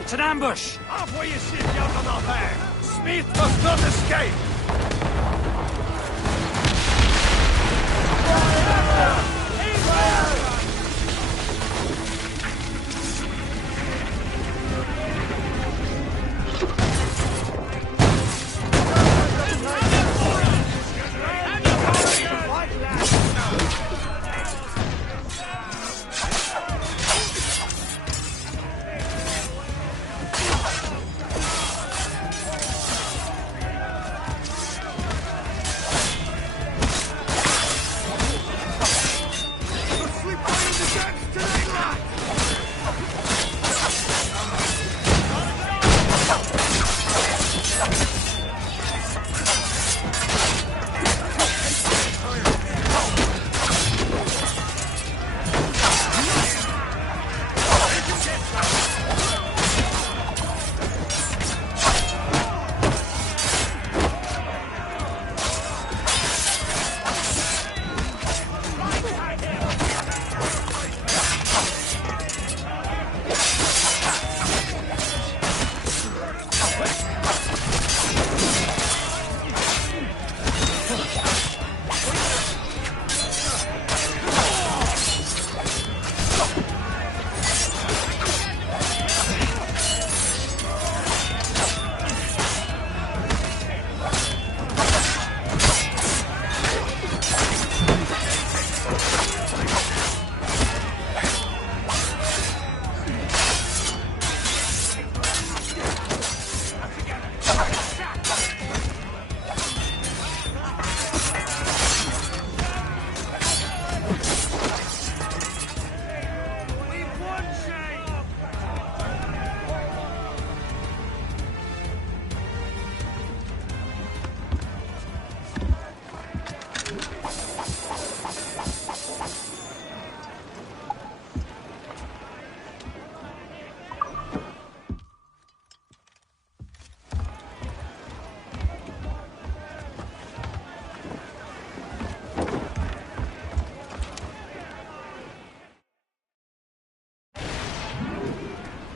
It's an ambush. Off where you sit, young on the bag. Smith must not escape.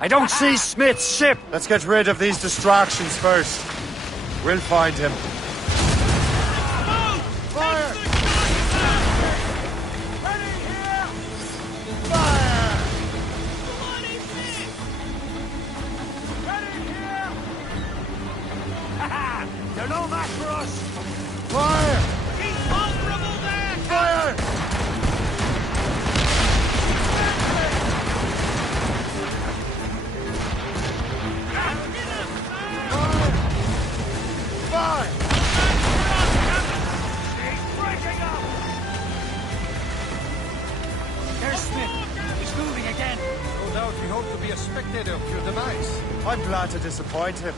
I don't see Smith's ship. Let's get rid of these distractions first. We'll find him. Fire! They're no match for us! Fire! He's vulnerable there! Fire! Fire! There's Smith. He's moving again. No doubt he hoped to be a spectator of your demise. I'm glad to disappoint him.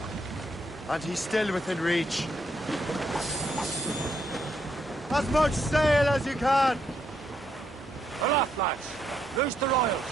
And he's still within reach. As much sail as you can! Aloft, lads. Loose the royals.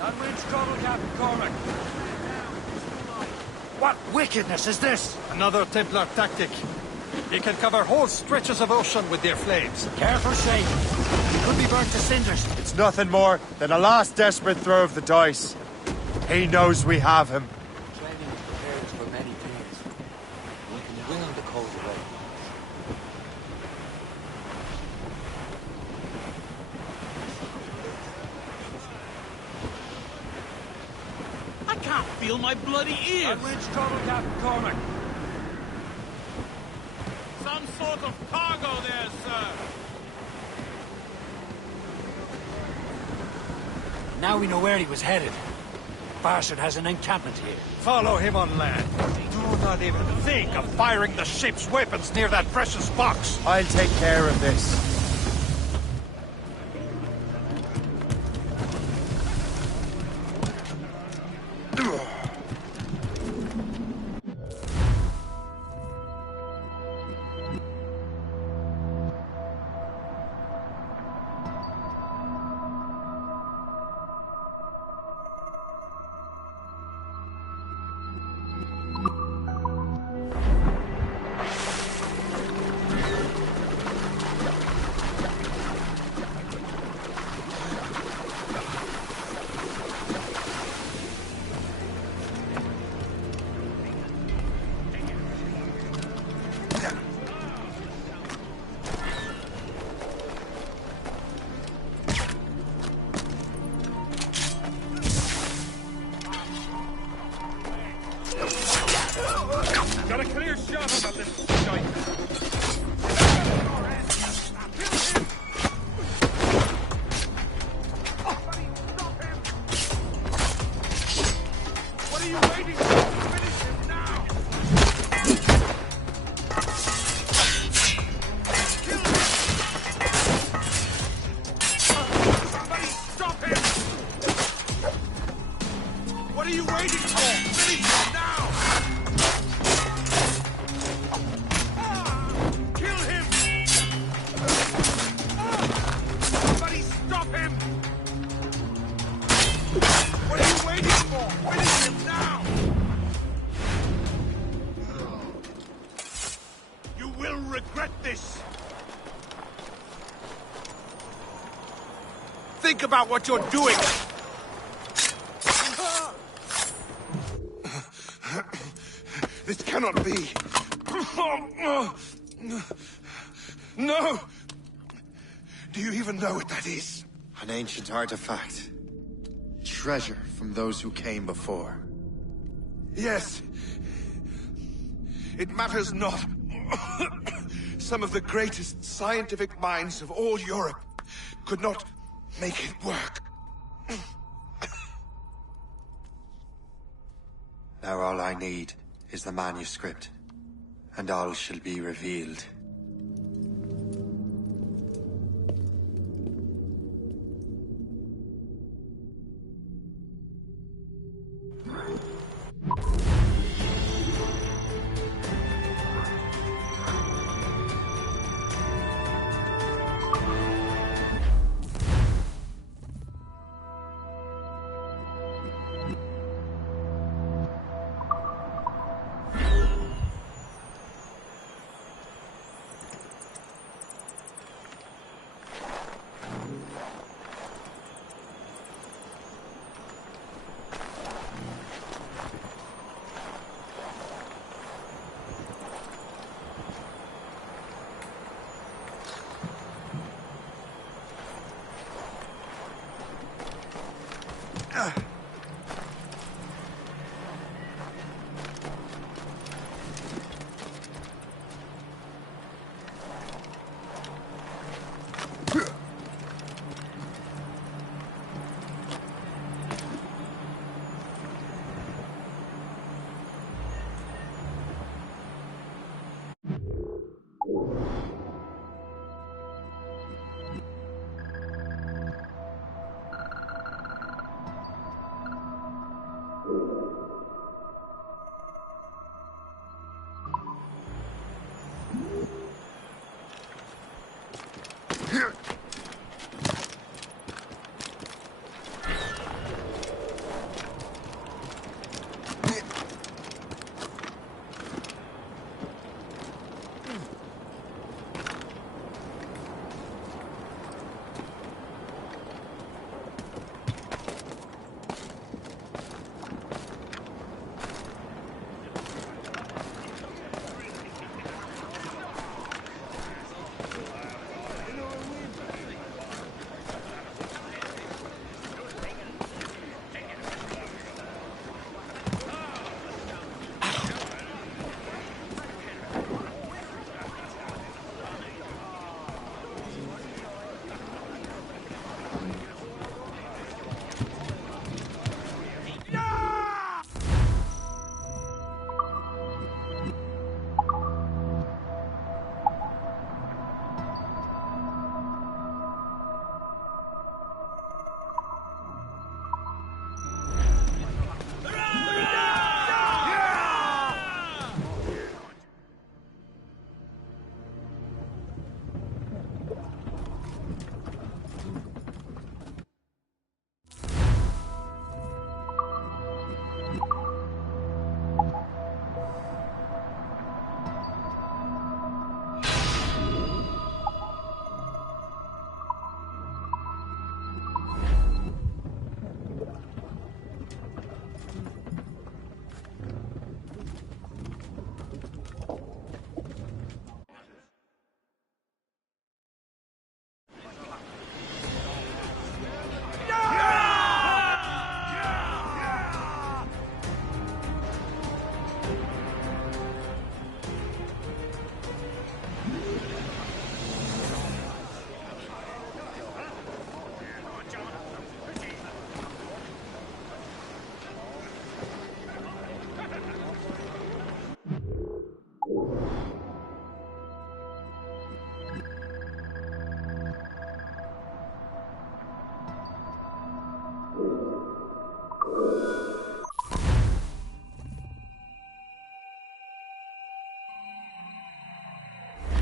That wind's trouble, Captain Cormac. What wickedness is this? Another Templar tactic. They can cover whole stretches of ocean with their flames. Careful, Shay. He could be burnt to cinders. It's nothing more than a last desperate throw of the dice. He knows we have him. Training prepared us for many things. We can win the cold away. I can't feel my bloody ears. That wind's trouble, Captain Cormac. Some sort of cargo there, sir. Now we know where he was headed. Bastard has an encampment here. Follow him on land. Do not even think of firing the ship's weapons near that precious box. I'll take care of this. Got a clear shot of that little shite. What are you waiting for? Finish him now! Kill him! Somebody stop him! What are you waiting for? Finish him now! Kill him! Somebody stop him! What are you waiting for? Finish him now! You will regret this! Think about what you're doing! This cannot be! No! Do you even know what that is? An ancient artifact. Treasure from those who came before. Yes. It matters not. Some of the greatest scientific minds of all Europe could not make it work. Now all I need is the manuscript, and all shall be revealed.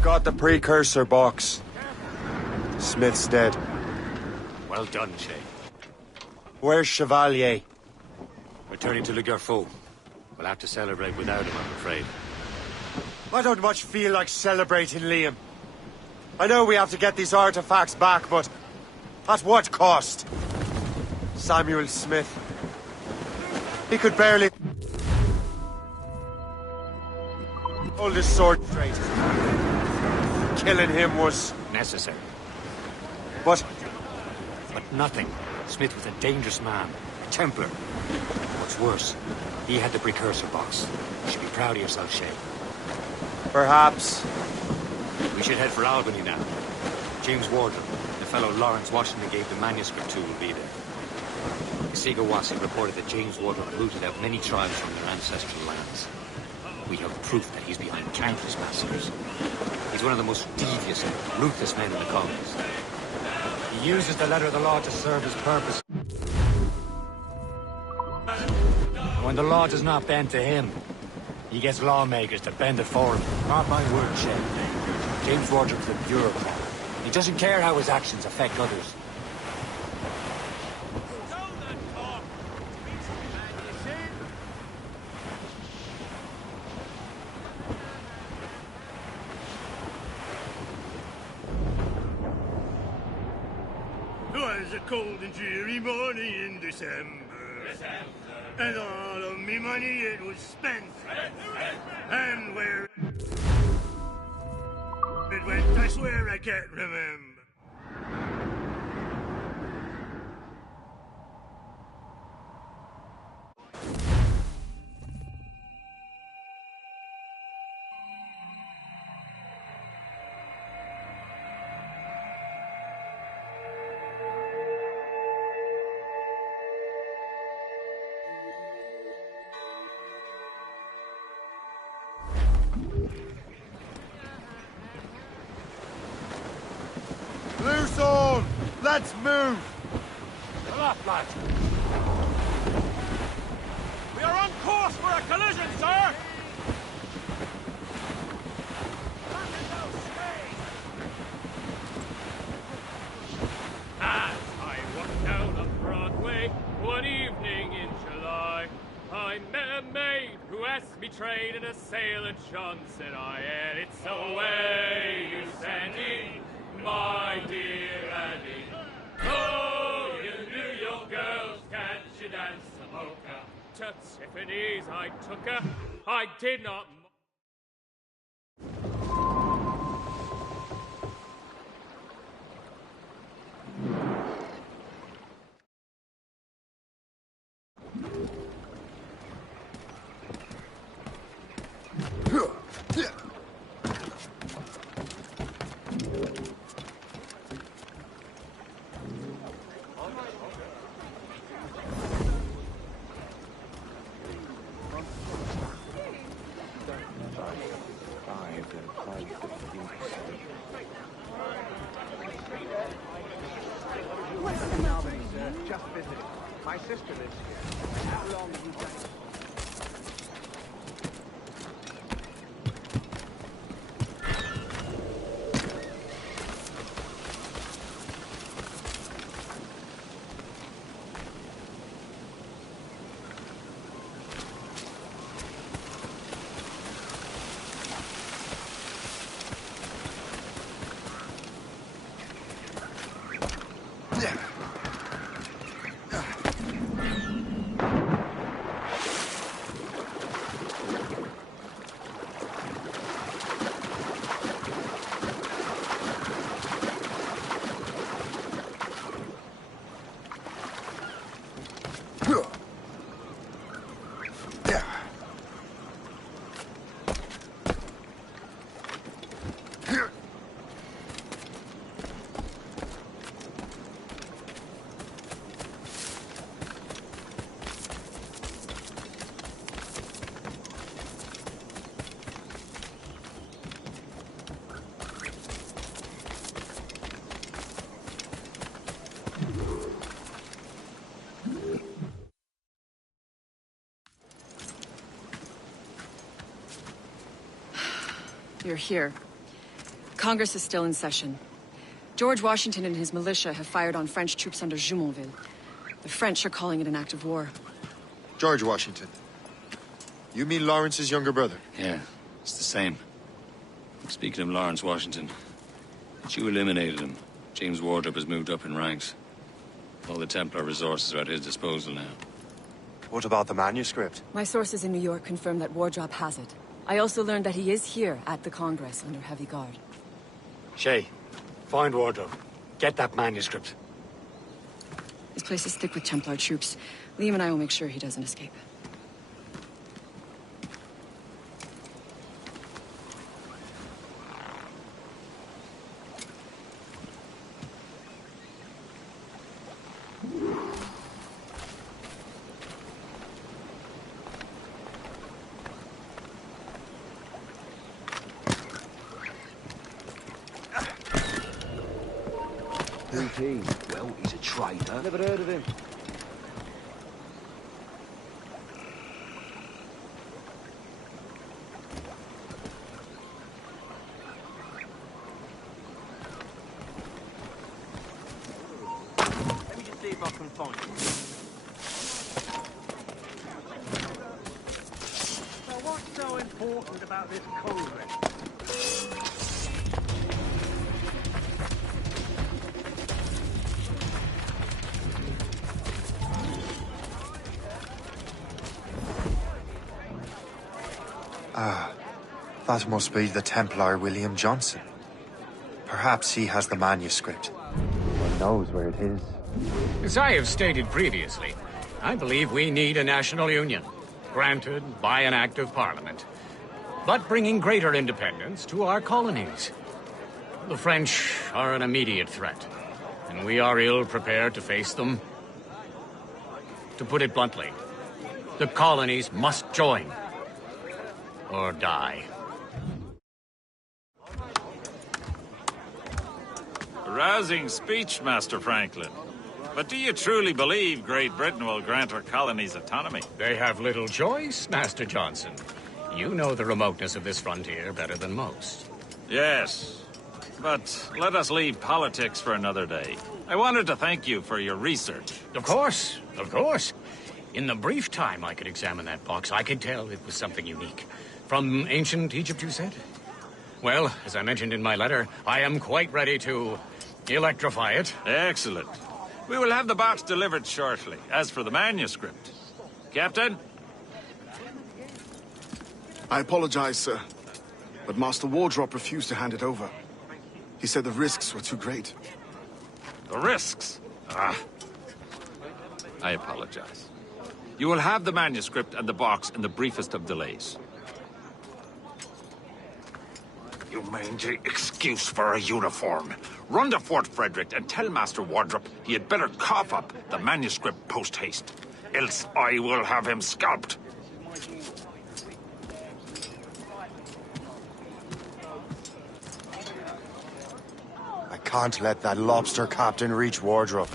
Got the precursor box. Smith's dead. Well done, Shay. Where's Chevalier? Returning to Le Gerfaut. We'll have to celebrate without him, I'm afraid. I don't much feel like celebrating, Liam. I know we have to get these artifacts back, but at what cost? Samuel Smith. He could barely hold his sword straight. Killing him was necessary. But nothing. Smith was a dangerous man. A Templar. What's worse, he had the precursor box. You should be proud of yourself, Shay. Perhaps. We should head for Albany now. James Wardrop, the fellow Lawrence Washington gave the manuscript to, will be there. Sigawasi reported that James Wardrop rooted out many tribes from their ancestral lands. We have proof that he's behind countless massacres. He's one of the most devious and ruthless men in the colonies. He uses the letter of the law to serve his purpose. When the law does not bend to him, he gets lawmakers to bend it for him. Mark my word, Shay. James Wardrop's a bureaucrat. He doesn't care how his actions affect others. Twas a cold and dreary morning in December. And all of me money it was spent. And where it went, I swear I can't remember. Loose all! Let's move! Come up, lad. We are on course for a collision, sir! traded a sail at Johnson, and it's away you send me, my dear Annie. Oh, you New York girls, can't you dance the polka? To Tiffany's I took her, I did not... Just visiting. My sister lives here. How long have you done? You're here. Congress is still in session. George Washington and his militia have fired on French troops under Jumonville. The French are calling it an act of war. George Washington. You mean Lawrence's younger brother? Yeah, it's the same. Speaking of Lawrence Washington, since you eliminated him, James Wardrop has moved up in ranks. All the Templar resources are at his disposal now. What about the manuscript? My sources in New York confirm that Wardrop has it. I also learned that he is here at the Congress under heavy guard. Shay, find Wardrop. Get that manuscript. This place is thick with Templar troops. Liam and I will make sure he doesn't escape. Who's he? Well, he's a traitor. Never heard of him. Let me just see if I can find him. So what's so important about this Congress? Ah, that must be the Templar William Johnson. Perhaps he has the manuscript. One knows where it is. As I have stated previously, I believe we need a national union, granted by an act of parliament, but bringing greater independence to our colonies. The French are an immediate threat, and we are ill prepared to face them. To put it bluntly, the colonies must join. Or die. A rousing speech, Master Franklin. But do you truly believe Great Britain will grant our colonies autonomy? They have little choice, Master Johnson. You know the remoteness of this frontier better than most. Yes, but let us leave politics for another day. I wanted to thank you for your research. Of course, of course. In the brief time I could examine that box, I could tell it was something unique. From ancient Egypt, you said? Well, as I mentioned in my letter, I am quite ready to electrify it. Excellent. We will have the box delivered shortly. As for the manuscript... Captain? I apologize, sir, but Master Wardrop refused to hand it over. He said the risks were too great. The risks? Ah. I apologize. You will have the manuscript and the box in the briefest of delays. You mangy excuse for a uniform. Run to Fort Frederick and tell Master Wardrop he had better cough up the manuscript post-haste. Else I will have him scalped. I can't let that lobster captain reach Wardrop.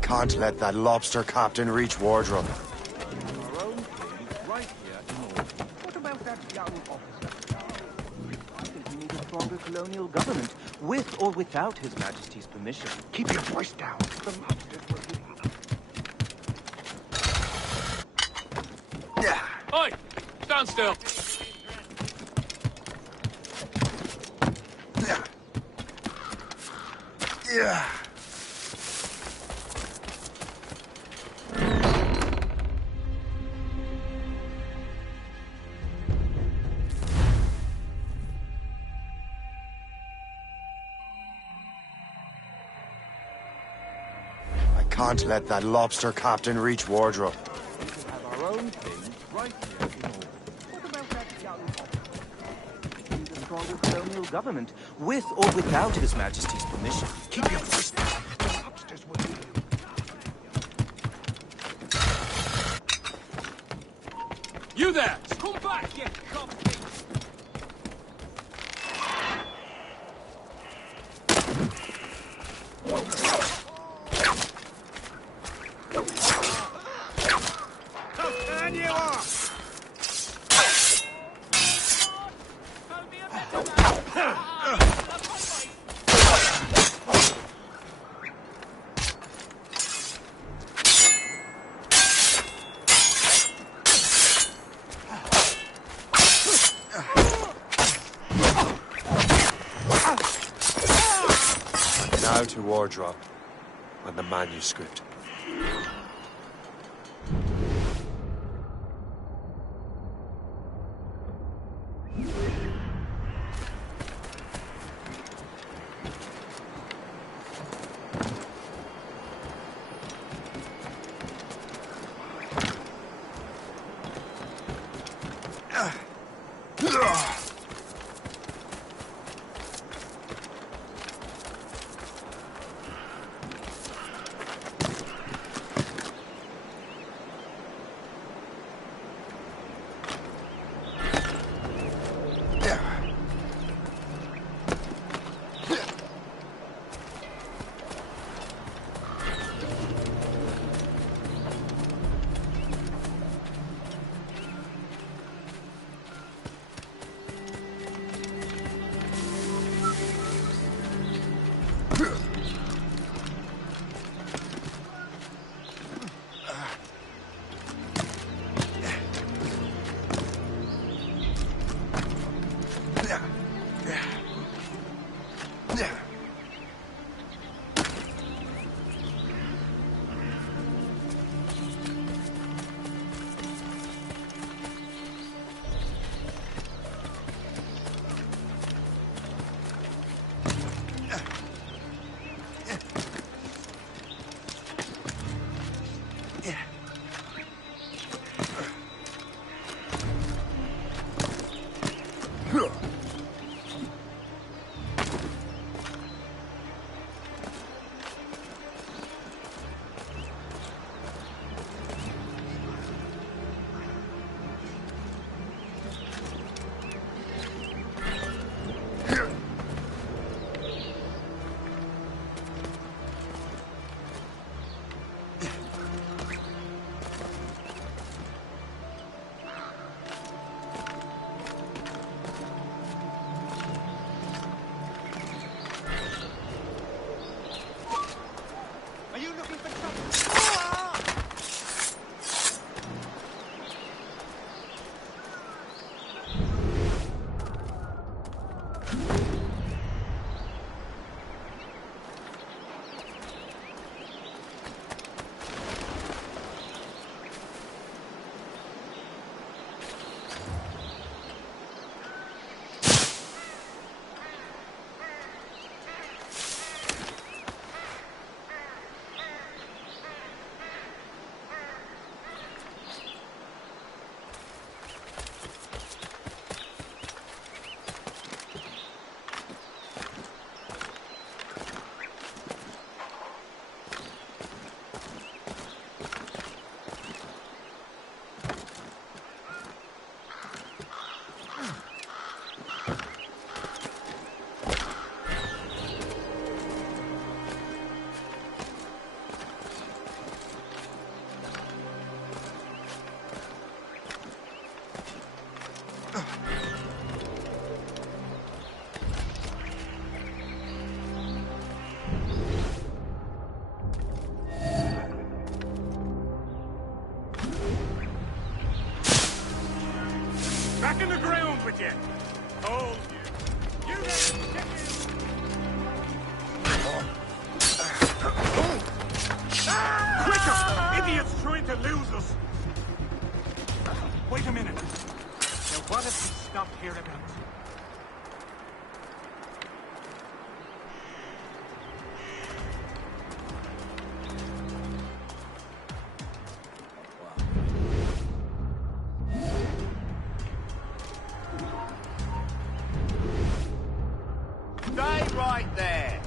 Can't let that lobster captain reach Wardrop. What about that young officer? I think we need a stronger colonial government, with or without His Majesty's permission. Keep your voice down. The mobsters will... Yeah. Oi! Stand still. Yeah. Can't let that lobster captain reach Wardrop. We can have our own thing right here in order. What about that young officer? We need a stronger colonial government, with or without His Majesty's permission. Keep your voice down. The mobsters will hear you. You there! Come back, you cop! Now to Wardrop and the manuscript. ground with you! Hold you! You guys Quicker! Idiot's trying to lose us! Wait a minute. Now what if we stopped hereabouts? Stay right there!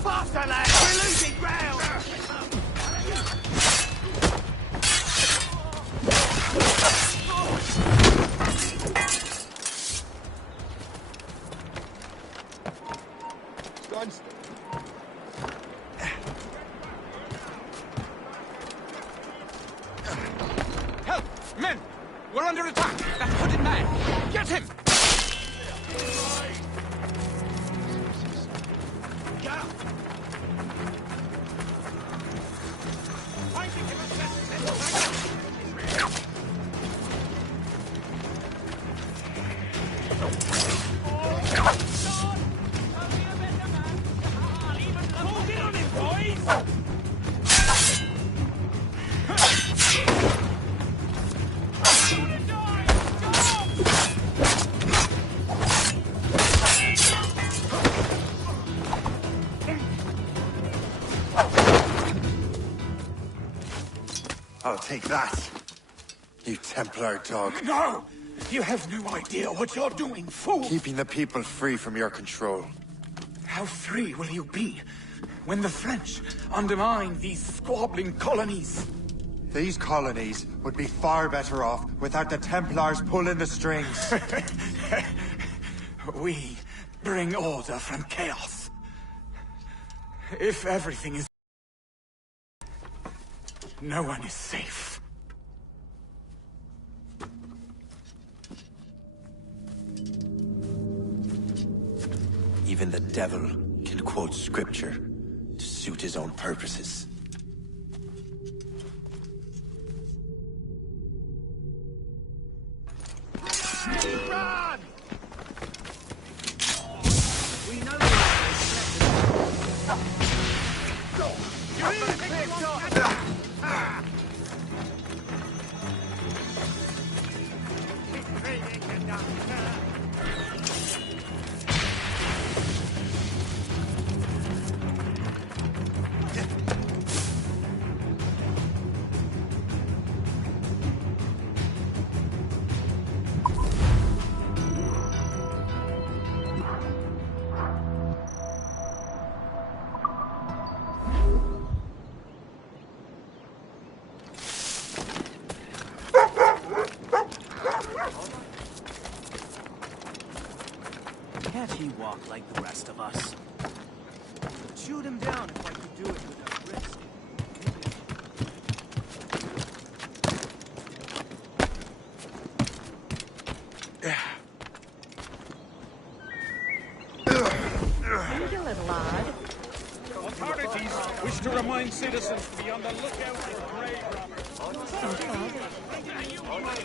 Faster, lads! We're losing ground! Help! Men! We're under attack! That hooded man! Get him! I'll take that, you Templar dog. No! You have no idea what you're doing, fool! Keeping the people free from your control. How free will you be when the French undermine these squabbling colonies? These colonies would be far better off without the Templars pulling the strings. We bring order from chaos. If everything is... no one is safe. Even the devil can quote scripture to suit his own purposes. Run! We know you're in the clear shot! Can't he walk like the rest of us? Shoot him down if I could do it without risk. Need a little odd. Authorities wish to remind citizens to be on the lookout for grave robbers.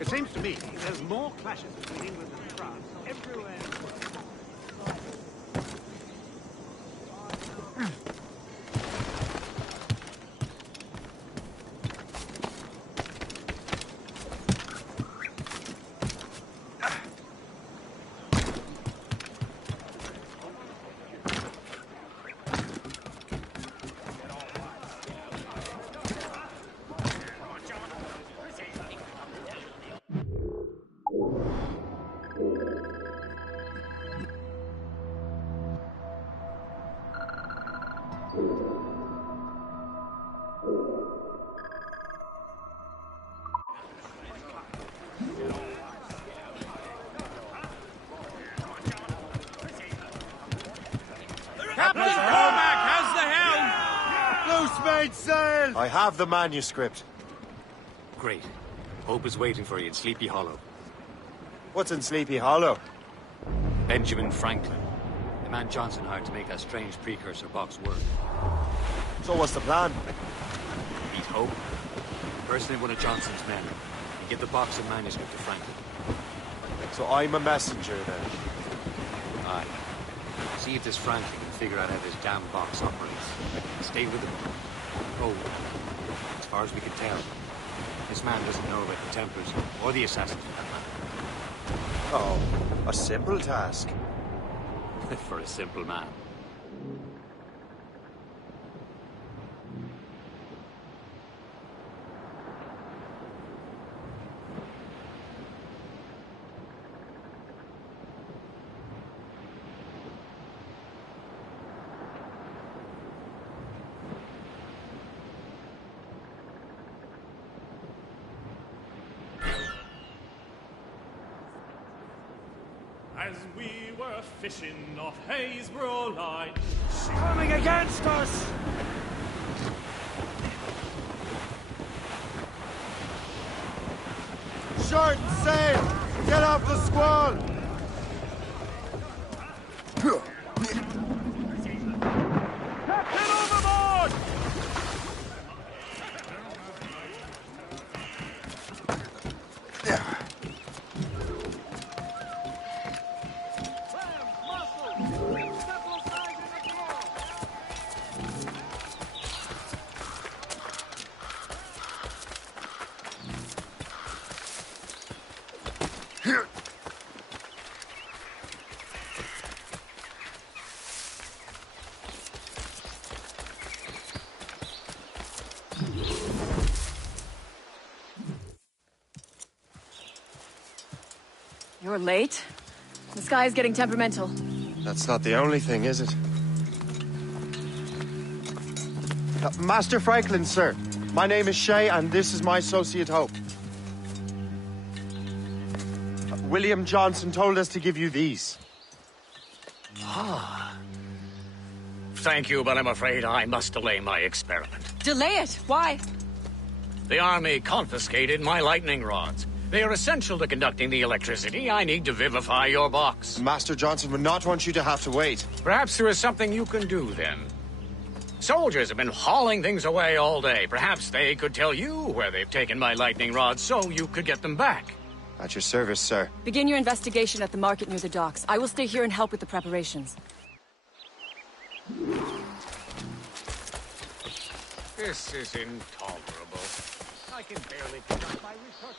It seems to me there's more clashes between England and France everywhere. Captain Cormac has the helm! Loose mainsail! I have the manuscript. Great. Hope is waiting for you in Sleepy Hollow. What's in Sleepy Hollow? Benjamin Franklin. The man Johnson hired to make that strange precursor box work. So what's the plan? Meet Hope. Personally one of Johnson's men. And give the box and manuscript to Franklin. So I'm a messenger then? Aye. See if this Franklin can figure out how this damn box operates. Stay with him. Oh, as far as we can tell, this man doesn't know about the Templars, or the Assassins for that matter. Oh, a simple task. For a simple man. As we were fishing off Haysborough Line, Coming against us! Short and sail! Get off the squall! Captain overboard! You're late. The sky is getting temperamental. That's not the only thing, is it? Master Franklin, sir. My name is Shay, and this is my associate Hope. William Johnson told us to give you these. Ah. Thank you, but I'm afraid I must delay my experiment. Delay it? Why? The army confiscated my lightning rods. They are essential to conducting the electricity I need to vivify your box. Master Johnson would not want you to have to wait. Perhaps there is something you can do, then. Soldiers have been hauling things away all day. Perhaps they could tell you where they've taken my lightning rods so you could get them back. At your service, sir. Begin your investigation at the market near the docks. I will stay here and help with the preparations. This is intolerable. I can barely conduct my research.